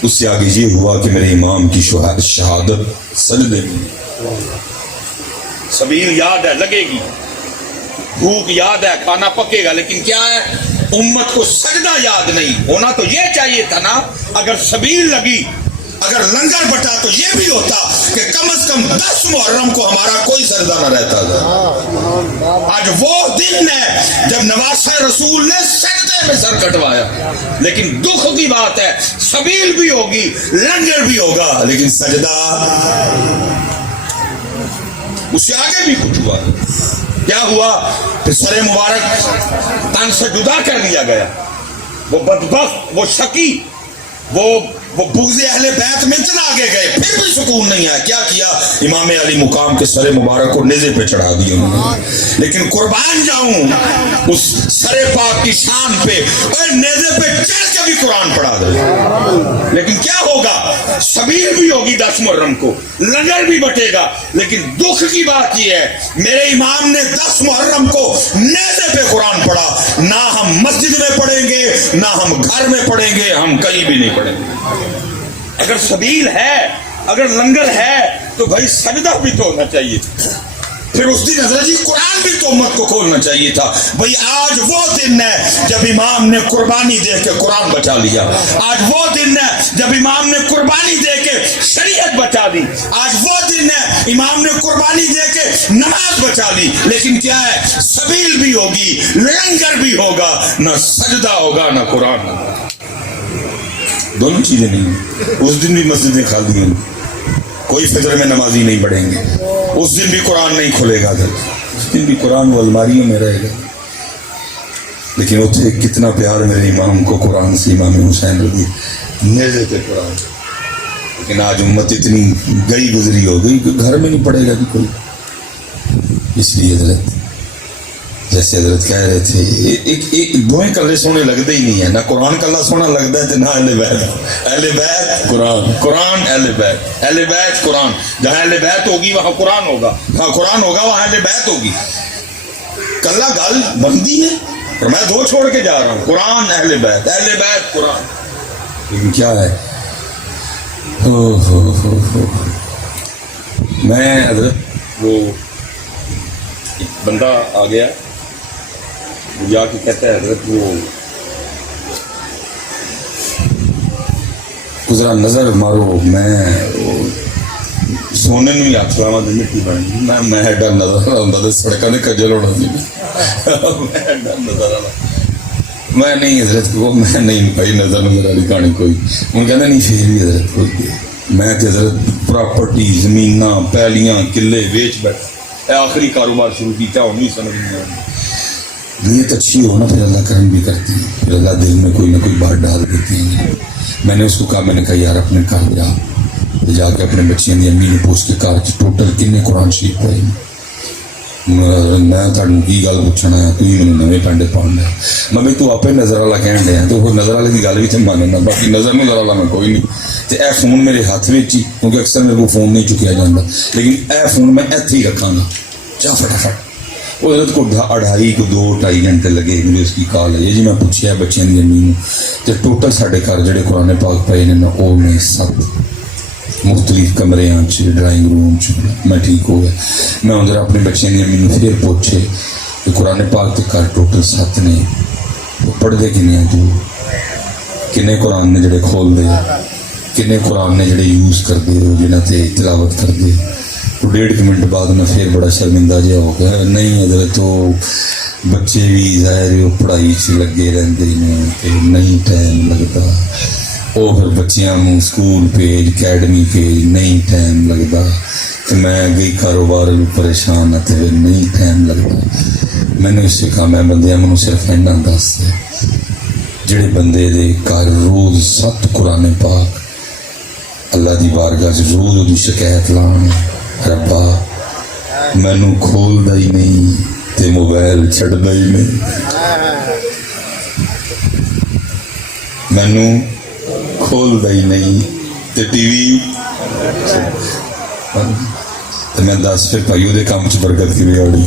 اس سے آگے یہ ہوا کہ میرے امام کی شہادت سجدے میں. سبیل یاد ہے لگے گی, بھوک یاد ہے کھانا پکے گا, لیکن کیا ہے امت کو سجدہ یاد نہیں. ہونا تو یہ چاہیے تھا نا. اگر سبیل لگی, اگر لنگر بٹا تو یہ بھی ہوتا کہ کم از کم 10 محرم کو ہمارا کوئی سجدہ نہ رہتا تھا. آج وہ دن ہے جب نواسہ رسول نے سجدے میں سر کٹوایا. لیکن دکھ کی بات ہے سبیل بھی ہوگی لنگر بھی ہوگا, لیکن سجدہ اس سے آگے بھی کچھ ہوا. کیا ہوا کہ سر مبارک تن سے جدا کر دیا گیا. وہ بدبخت, وہ شقی, وہ بغض اہل بیت میں اتنا آگے گئے پھر بھی سکون نہیں آیا. کیا کیا امام علی مقام کے سر مبارک کو نیزے پہ چڑھا دیا انہوں نے. لیکن قربان جاؤں اس سر پاک کی شان پہ, اور نیزے پہ چڑھ کے بھی قرآن پڑھا دے. لیکن کیا ہوگا سبیل بھی ہوگی 10 محرم کو, لنگر بھی بٹے گا. لیکن دکھ کی بات یہ ہے میرے امام نے 10 محرم کو نیزے پہ قرآن پڑھا. نہ ہم مسجد میں پڑھیں گے, نہ ہم گھر میں پڑھیں گے, ہم کہیں بھی نہیں پڑھیں گے. اگر سبیل ہے, اگر لنگر ہے تو بھائی سجدہ بھی تو ہونا چاہیے. پھر اس دن حضرت جی قرآن بھی تو امت کو کھولنا چاہیے تھا. بھائی آج وہ دن ہے جب امام نے قربانی دے کے قرآن بچا لیا. آج وہ دن ہے جب امام نے قربانی دے کے شریعت بچا دی. آج وہ دن ہے امام نے قربانی دے کے نماز بچا لی. لیکن کیا ہے سبیل بھی ہوگی لنگر بھی ہوگا, نہ سجدہ ہوگا نہ قرآن ہوگا. دونوں چیزیں نہیں. اس دن بھی مسجدیں خالی ہیں, کوئی فجر میں نمازی نہیں پڑھیں گے. اس دن بھی قرآن نہیں کھلے گا, اس دن بھی قرآن وہ الماریوں میں رہے گا. لیکن اتنے کتنا پیار میرے امام کو قرآن سے, امام حسین رضی نیزے پہ قرآن. لیکن آج امت اتنی گئی گزری ہو گئی کہ گھر میں نہیں پڑھے گا کہ کوئی. اس لیے حضرت جیسے حضرت کہہ رہے تھے ایک دوئیں کلے سونے لگتے ہی نہیں ہے. نہ قرآن کلہ سونا لگتا ہے نہ اہل بیت. اہل بیت قرآن, قرآن اہل بیت, اہل بیت قرآن. جہاں اہل بیت ہوگی وہاں قرآن ہوگا, جہاں قرآن ہوگا وہاں اہل بیت ہوگی. کلہ گل بندی ہے اور میں 2 چھوڑ کے جا رہا ہوں, قرآن اہل بیت, اہل بیت قرآن. لیکن کیا ہے میں حضرت وہ بندہ آ گیا جا کے کہتا ہے حضرت وہ گزرا نظر مارو, میں سونے نہیں ہاتھ لاوا تو مٹی بن گئی. میں ایڈا نظر آتا تو سڑکوں نے کجل ہونا سی. میں ایڈا نظر آ میں نہیں حضرت کو میں نہیں بھائی نظر نظر والی کہانی کوئی. وہ کہنا نہیں پھر بھی حضرت کو میں حضرت پراپرٹی زمین پیلیاں قلعے ویچ بیٹھا. آخری کاروبار شروع کیا ہو نہیں سمجھ نہیں آ رہی. نیت اچھی ہو نا پھر اللہ کرم بھی کرتی ہے, پھر اللہ دل میں کوئی نہ کوئی بات ڈال دیتی ہیں. میں نے اس کو کہا, میں نے کہا یار اپنے گھر جا کے اپنے بچیاں دی امی نے پوچھ کے کہا کہ ٹوٹل کتنے قرآن شریف پڑھے. میں تھانوں کی گل پوچھنا ہے تھی مجھے نویں پینڈے پاؤنا ہے میں بھی تو آپ نظر والا کہن دیا تو پھر نظر والے کی گل بھی تو ماننا باقی نظر نظر والا میں کوئی نہیں تو اے فون میرے ہاتھ میں ہی کیونکہ اکثر میرے کو فون نہیں چکیا جاتا لیکن اے فون میں ایتھے ہی رکھاں گا جا فٹافٹ وہ حضرت کو 2-2.5 گھنٹے لگے مجھے اس کی کال ہے جی میں پوچھا بچیاں کی امی تو ٹوٹل سارے گھر جڑے قرآن پاک پے نے وہ میں 7 مختلف کمرے ڈرائنگ روم میں ٹھیک ہو گیا میں ادھر اپنے بچے نے مجھے پھر پوچھے کہ قرآن پاک کے گھر ٹوٹل 7 نے وہ پڑھتے کنے تو کنے قرآن نے جڑے کھول دے کنے قرآن نے جڑے یوز کر دے جنہاں تے تلاوت کر دے تو 1.5 منٹ بعد میں پھر بڑا شرمندہ جہا ہو گیا نہیں ادھر تو بچے بھی ظاہر وہ پڑھائی سے لگے رہتے ہیں کہ نہیں ٹائم لگتا وہ پھر بچیاں سکول بھیج اکیڈمی بھیج نہیں ٹائم لگتا تو میں گئی کاروبار بھی پریشان ہے تو نہیں ٹائم لگتا میں نے اس سے کہا میں بندیاں میں صرف اینا دس جڑے بندے دے گھر روز 7 قرآن پاک اللہ دی بارگاہ سے روز وہ شکایت لان ربا مینو کھولدا ہی نہیں تے موبائل چھڈدا ہی نہیں مینو کھولدا ہی نہیں تے ٹی وی تو میں دس پھر بھائیو دے کام چ برکت کی بگاڑی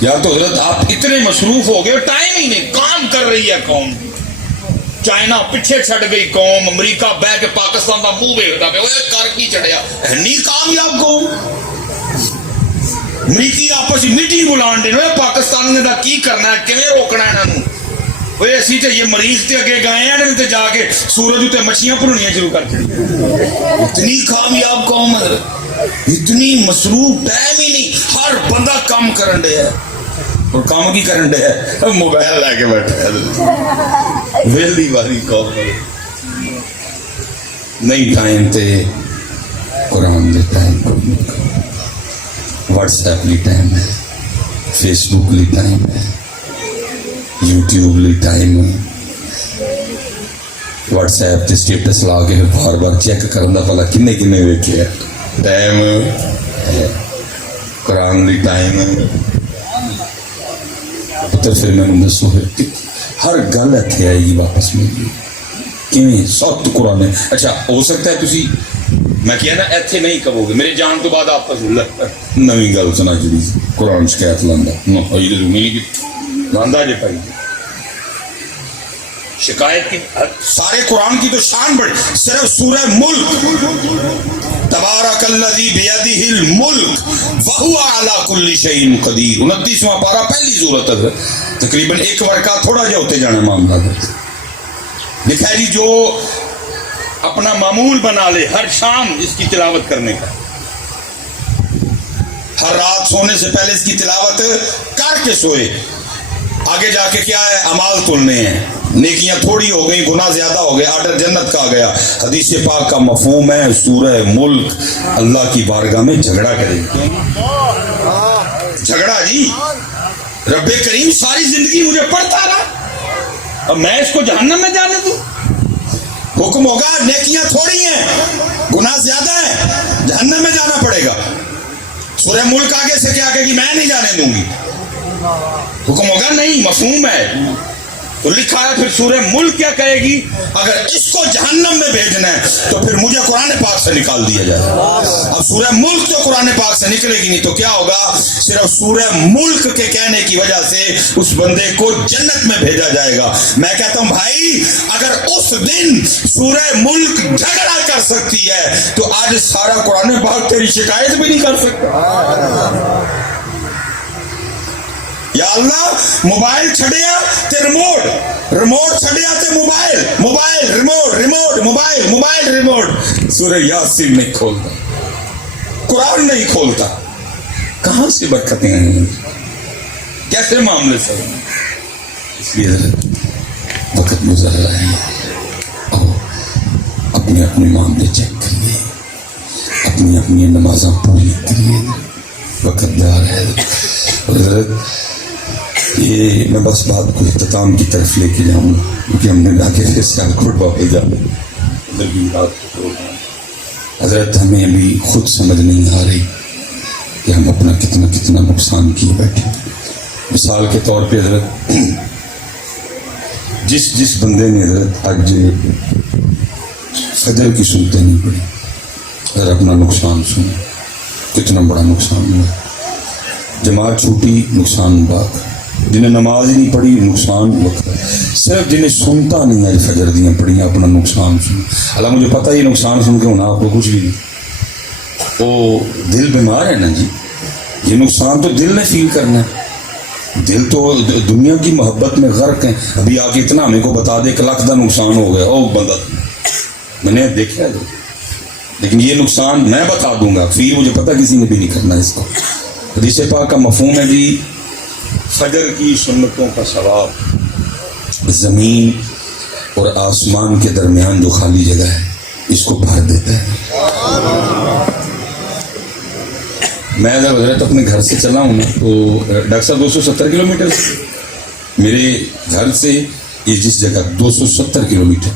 یا تو حضرت آپ اتنے مصروف ہو گئے ٹائم ہی نہیں کام کر رہی ہے قوم چائنا پیچھے چھڑ گئی قوم امریکہ بہ کے پاکستان کا منہ ویکھدا پیا اوے کر کی چڑیا نہیں کامیاب قوم امریکی آپس میٹنگ بلان دے پاکستانیوں کا کی کرنا ہے کیویں روکنا ہے انہاں نوں وہ اسی تے یہ مریض تے اگے گئے ہیں تے جا کے سورج تے مچھیاں بھننیاں شروع کر چھڑی اتنی کامیاب قوم ہے اتنی مصروف ٹائم ہی نہیں ہر بندہ کام کرن دے ہے اور کام کی کرن دے ہے موبائل لے کے بیٹھا ہے ویلی والی قوم نہیں ٹائم تے قرآن دے ٹائم کوئی نہیں واٹس ایپ لی ٹائم ہے فیس بک لی ٹائم ہے یوٹیوب لی ٹائم ہے واٹس ایپ تے سٹیٹس لا کے بار بار چیک کرن دا پلا کنے کنے ویکھیا ٹائم ہے قرآن لی ٹائم ہے پتر پھر میں نے دسو ہر گل اتنے آئے گی واپس میری کیویں 7 قرآن ہے اچھا ہو سکتا ہے تسی میں کیا نا ایتھے نہیں کہو گے میرے جان تو بعد آپ نویں گل سنا جڑی قرآن شکایت لاندا جے پائی شکایت کی سارے قرآن کی تو شان بڑی صرف سورہ ملک تبارک الذی بیدہ الملک وہو علی کل شیء قدیر 29واں پارہ پہلی سورت ہے تقریباً 1 ورقہ تھوڑا جا ہوتے جانا معاملہ لکھا ہے جی جو اپنا معمول بنا لے ہر شام اس کی تلاوت کرنے کا ہر رات سونے سے پہلے اس کی تلاوت کر کے سوئے آگے جا کے کیا ہے اعمال تلنے ہیں نیکیاں تھوڑی ہو گئی گناہ زیادہ ہو گئے آرڈر جنت کا آ گیا حدیث پاک کا مفہوم ہے سورہ ملک اللہ کی بارگاہ میں جھگڑا کرے جھگڑا جی رب کریم ساری زندگی مجھے پڑھتا رہا اب میں اس کو جہنم میں جانے دوں حکم ہوگا نیکیاں تھوڑی ہیں گناہ زیادہ ہے جہنم میں جانا پڑے گا سورہ ملک آگے سے کیا کہے گی میں نہیں جانے دوں گی حکم ہوگا نہیں مفہوم ہے تو لکھا ہے پھر سورہ ملک کیا کہے گی اگر اس کو جہنم میں بھیجنا ہے تو پھر مجھے قرآن پاک سے نکال دیا جائے اب سورہ ملک جو قرآن پاک سے نکلے گی نہیں تو کیا ہوگا صرف سورہ ملک کے کہنے کی وجہ سے اس بندے کو جنت میں بھیجا جائے گا میں کہتا ہوں بھائی اگر اس دن سورہ ملک جھگڑا کر سکتی ہے تو آج سارا قرآن پاک تیری شکایت بھی نہیں کر سکتا یا اللہ موبائل چھڑیا تے ریموٹ چھڑیا تے موبائل ریموٹ موبائل ریموٹ سورہ یاسین نہیں کھولتا قرآن نہیں کھولتا کہاں سے برکتیں ہیں کیسے معاملے سے اس لیے وقت گزر رہا ہے آؤ اپنے اپنے معاملے چیک کریے اپنی نمازاں پوری کریے وقت جا رہا ہے یہ میں بس بات کو اختتام کی طرف لے کے جاؤں کیونکہ ہم نے ڈاکے پھر سیالکوٹ واپس جانا حضرت ہمیں ابھی خود سمجھ نہیں آ رہی کہ ہم اپنا کتنا کتنا نقصان کیے بیٹھے. مثال کے طور پہ حضرت جس بندے نے حضرت آج فجر کی سنتیں نہیں پڑھی، اگر اپنا نقصان سنے کتنا بڑا نقصان ہوا. جماعت چھوٹی نقصان باق، جنہیں نماز ہی نہیں پڑھی نقصان وقت. صرف جنہیں سنتا نہیں آج فجر دیاں پڑھی اپنا نقصان سن. اللہ مجھے پتہ ہی نقصان سن کے ہونا آپ کو کچھ بھی نہیں. وہ دل بیمار ہے نا جی، یہ نقصان تو دل نے فیل کرنا ہے. دل تو دنیا کی محبت میں غرق ہیں. ابھی آ کے اتنا ہمیں کو بتا دے 1 لاکھ کا نقصان ہو گیا، او بندہ میں نے دیکھا ہے، لیکن یہ نقصان میں بتا دوں گا، فیل مجھے پتہ کسی نے بھی نہیں کرنا اس کو. حدیث پاک کا مفہوم ہے جی، فجر کی سنتوں کا ثواب زمین اور آسمان کے درمیان جو خالی جگہ ہے اس کو بھر دیتا ہے. میں اگر حضرت اپنے گھر سے چلا ہوں نا تو ڈاکٹر صاحب 270 کلومیٹر میرے گھر سے یہ جس جگہ 270 کلومیٹر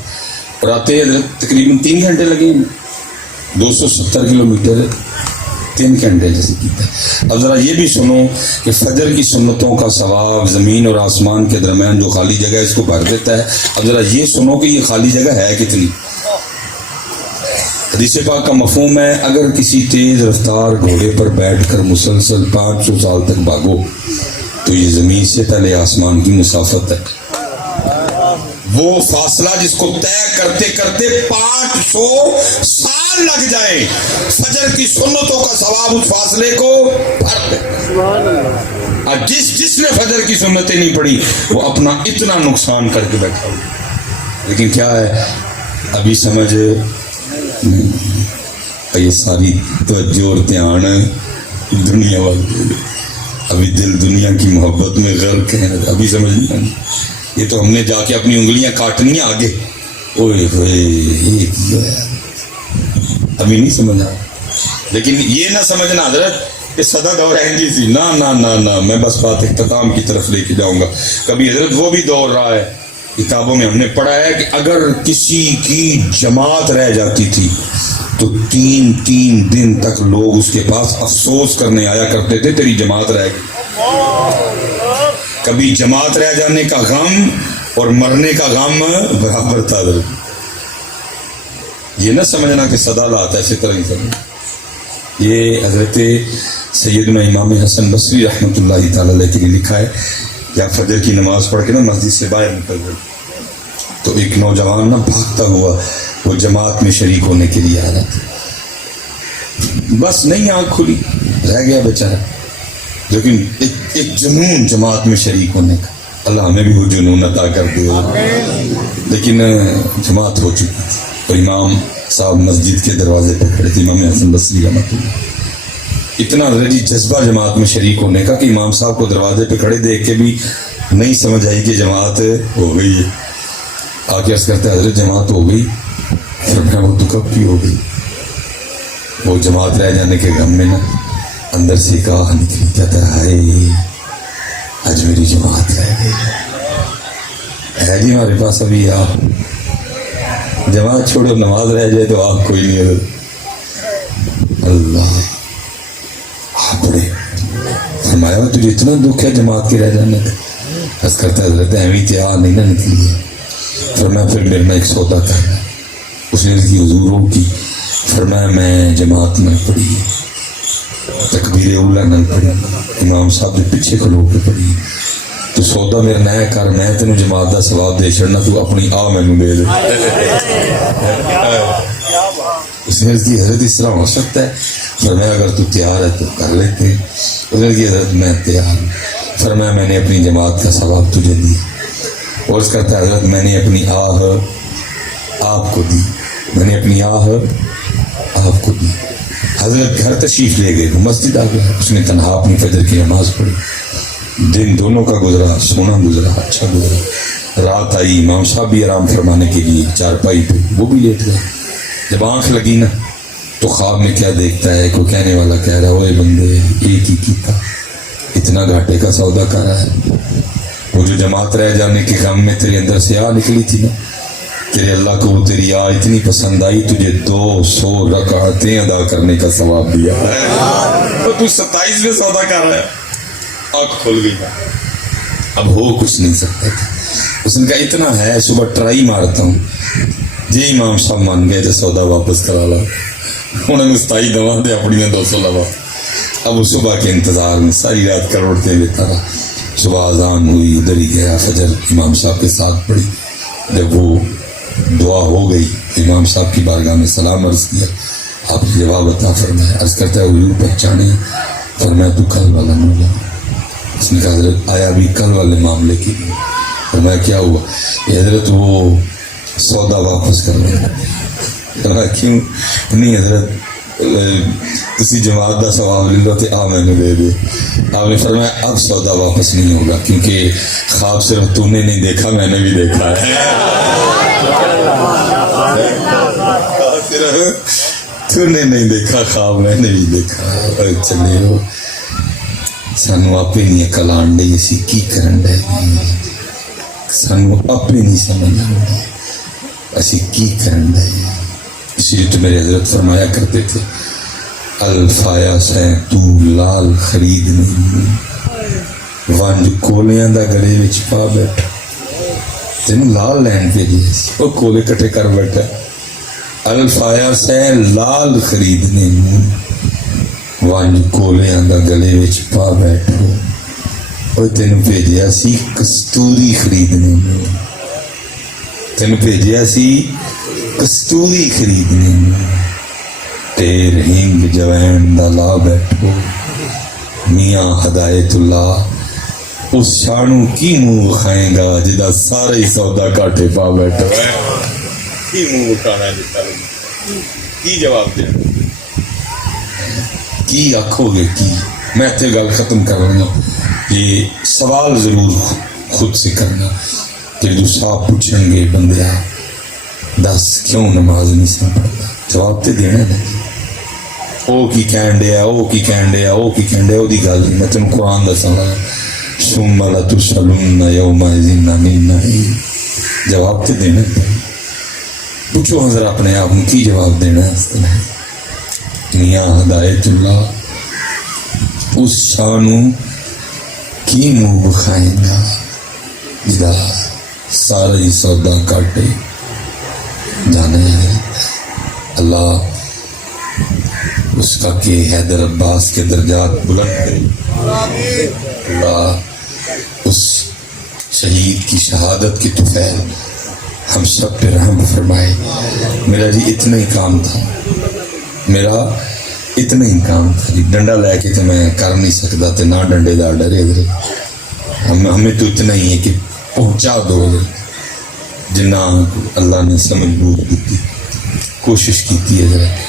اور آتے حضرت تقریباً 3 گھنٹے لگے ہیں. 270 کلومیٹر 3 گھنٹے جیسے کیتا ہے. اب ذرا یہ بھی سنو کہ فجر کی سنتوں کا ثواب زمین اور آسمان کے درمیان جو خالی جگہ ہے اس کو بھر دیتا ہے. اب ذرا یہ سنو کہ یہ خالی جگہ ہے کتنی. حدیث پاک کا مفہوم ہے، اگر کسی تیز رفتار گھوڑے پر بیٹھ کر مسلسل 500 سال تک بھاگو تو یہ زمین سے پہلے آسمان کی مسافت ہے. وہ فاصلہ جس کو طے کرتے کرتے 500 سال لگ جائے، فجر کی سنتوں کا ثواب اس فاصلے کو بھر دے. اور جس نے فجر کی سنتیں نہیں پڑھی وہ اپنا اتنا نقصان کر کے بیٹھا. لیکن کیا ہے، ابھی سمجھ یہ ساری توجہ اور دھیان دنیا والی، ابھی دل دنیا کی محبت میں غرق ہے. ابھی سمجھ نہیں آئی. یہ تو ہم نے جا کے اپنی انگلیاں کاٹنی ہیں آگے. اوئے ہوئے یہ کیا ہے، ابھی نہیں سمجھا. لیکن یہ نہ سمجھنا حضرت کہ صدا دور ہے سی، نہ نہ نہ نہ، میں بس بات اختتام کی طرف لے کے جاؤں گا. کبھی حضرت وہ بھی دور رہا ہے، کتابوں میں ہم نے پڑھا ہے کہ اگر کسی کی جماعت رہ جاتی تھی تو 3 دن تک لوگ اس کے پاس افسوس کرنے آیا کرتے تھے تیری جماعت رہ گئی. کبھی جماعت رہ جانے کا غم اور مرنے کا غم برابر تھا. یہ نہ سمجھنا کہ صدا لاتا ہے، اسی طرح ہی سمجھنا. یہ حضرت سیدنا امام حسن بصری رحمۃ اللہ تعالی علیہ کے لیے لکھا ہے کہ آپ فجر کی نماز پڑھ کے نا مسجد سے باہر نکل گئے تو ایک نوجوان نا بھاگتا ہوا وہ جماعت میں شریک ہونے کے لیے آ رہا تھا. بس نہیں آنکھ کھلی، رہ گیا بیچارہ. لیکن ایک جنون جماعت میں شریک ہونے کا، اللہ ہمیں بھی وہ جنون عطا کر دے. لیکن جماعت ہو چکی تھی اور امام صاحب مسجد کے دروازے پہ کھڑے تھے. امام حسن بصری رحمۃ اللہ اتنا رجی جذبہ جماعت میں شریک ہونے کا کہ امام صاحب کو دروازے پہ کھڑے دیکھ کے بھی نہیں سمجھ آئی کہ جماعت ہو گئی ہے. آ کے عرض کرتے حضرت جماعت ہو گئی. فرمایا وہ تو کب کی ہو گئی. وہ جماعت رہ جانے کے غم میں نا اندر سے ایک آہ نکلی، کہتا ہے آج میری جماعت رہ گئی ہے جی ہمارے پاس. ابھی آہ جماعت چھوڑو، نماز رہ جائے تو آہ کوئی نہیں ہے. اللہ بڑے فرمایا تجھے اتنا دکھ ہے جماعت کے رہ جانے کا. بس کرتا ہے حضرت ایویں تیار نہیں نہ نکلی ہے. فرمایا پھر میرے میں ایک سودا کرنا. اس نے کی حضوروں کی. فرمایا میں جماعت میں پڑھی، تکبیر اولا نہ پڑھی، امام صاحب نے پیچھے کھلو کے پڑھی. تو سودا میرا نہ کر، میں تینوں جماعت دا ثواب دے چھڑنا، تو اپنی آ مینوں دے دے. اس نے کی حضرت اس طرح ہو سکتا ہے. فرمایا اگر تو تیار ہے تو کر لیتے. اس نے کی حضرت میں تیار ہوں. فرمایا میں نے اپنی جماعت کا ثواب تجھے دیا. اور اس کرتا ہے حضرت میں نے اپنی آہ آپ کو دی، میں نے اپنی آہ آپ کو دی. حضرت گھر تشریف لے گئے، مسجد آ گیا. اس نے تنہا اپنی فجر کی نماز پڑھی. دن دونوں کا گزرا، سونا گزرا، اچھا گزرا. رات آئی، امام صاحب بھی آرام فرمانے کے لیے چارپائی پہ وہ بھی لیٹ گئے. جب آنکھ لگی نا تو خواب میں کیا دیکھتا ہے، کوئی کہنے والا کہہ رہا ہے اوے بندے ایک ہی کیتا، اتنا گھاٹے کا سودا کر رہا ہے. وہ جو جماعت رہ جانے کے غم میں تیرے اندر سے آ نکلی تھی نا، تیرے اللہ کو تیری آیت اتنی پسند آئی، تجھے 200 رکعتیں ادا کرنے کا ثواب دیا ہے، تو 27 میں سودا کر رہا ہے۔ آنکھ کھل گئی، اب ہو کچھ نہیں سکتا تھا۔ اس نے کہا اتنا ہے، صبح ٹرائی مارتا ہوں، جی امام صاحب مان گئے تو سودا واپس کرا لا، انہوں نے 27 دوا دے اپنی میں 200 لوا۔ اب وہ صبح کے انتظار میں ساری رات کروڑتے لیتا رہا۔ صبح اذان ہوئی، ادھر ہی گیا، فجر امام صاحب کے ساتھ پڑھی۔ جب وہ دعا ہو گئی، امام صاحب کی بارگاہ میں سلام عرض کیا، آپ نے جواب عطا فرمایا۔ عرض کرتا ہے حضور پہچانے؟ فرمایا تو کل والا مولا۔ اس نے کہا حضرت آیا بھی کل والے معاملے کی؟ فرمایا کیا ہوا؟ کہ حضرت وہ سودا واپس کر رہے۔ فرمایا کیوں؟ نہیں حضرت کسی جماعت کا ثواب لے لو تو آ میں نے دے دے۔ آپ نے فرمایا اب سودا واپس نہیں ہوگا، کیونکہ خواب صرف تو نے نہیں دیکھا، میں نے بھی دیکھا ہے۔ صرف تو نے نہیں دیکھا خواب، میں نے بھی دیکھا۔ چلے ہو سانو آپ نہیں عقل آن ڈی، اسی کی کرن ڈے، سانو آپ نہیں سمجھ آن ڈی اسی کی کرن ڈے۔ اسی لیے تو میرے حضرت فرمایا کرتے تھے الفایا سے تو لال خرید نہیں، ونج کولیاں دا گلے وچ پا بیٹھا، تینوں لال لین بھیجے سی، وہ کولے کٹے کر بیٹھا۔ الفایا سے لال خرید نہیں، ونج کولیاں دا گلے وچ پا بیٹھو، وہ تینوں بھیجیا سی کستوری خریدنے، تینوں بھیجیا سی کستوری خریدنے، تیر ہنگ جوین دا لا بیٹھو، میاں ہدایت اللہ اس شانو کی منہ کھائیں گا جدا سارے سودا کاٹے پا بیٹھو۔ کی منہ کھانا دیتا کی جواب دیا، کی آکھو گے کی؟ میں تے گل ختم کر رہا ہوں، یہ سوال ضرور خود سے کرنا کہ جو صاحب پوچھیں گے بندیا دس کیوں نماز نہیں سن پڑھتا، جواب تے دینا ہے۔ او کی کہن ڈیا، او کی کہن ڈیا، او کی کہن ڈیا، او دی گل نہیں، میں تینوں قرآن دساں گا، ثم لتسألن یومئذ عن النعیم، جواب تے دینا ہے۔ پوچھو حضرت اپنے آپ کو کی جواب دینا ہے اس طرح؟ میاں ہدایت اللہ اس شانو کی منہ بکھائیں گا جدا سارے سودا کاٹے جانے ہے۔ اللہ اس کا کہ حیدر عباس کے درجات بلند کرے، اللہ اس شہید کی شہادت کی طفیل ہم سب پہ رحم فرمائے۔ میرا جی اتنا ہی کام تھا، میرا اتنا ہی کام تھا جی، ڈنڈا لے کے تو میں کر نہیں سکتا تھا، نہ ڈنڈے دار ڈرے حضرت، ہمیں تو اتنا ہی ہے کہ پہنچا دو حضرت، جنہ اللہ نے سمجھ بوجھ دی کوشش کی تھی حضرت۔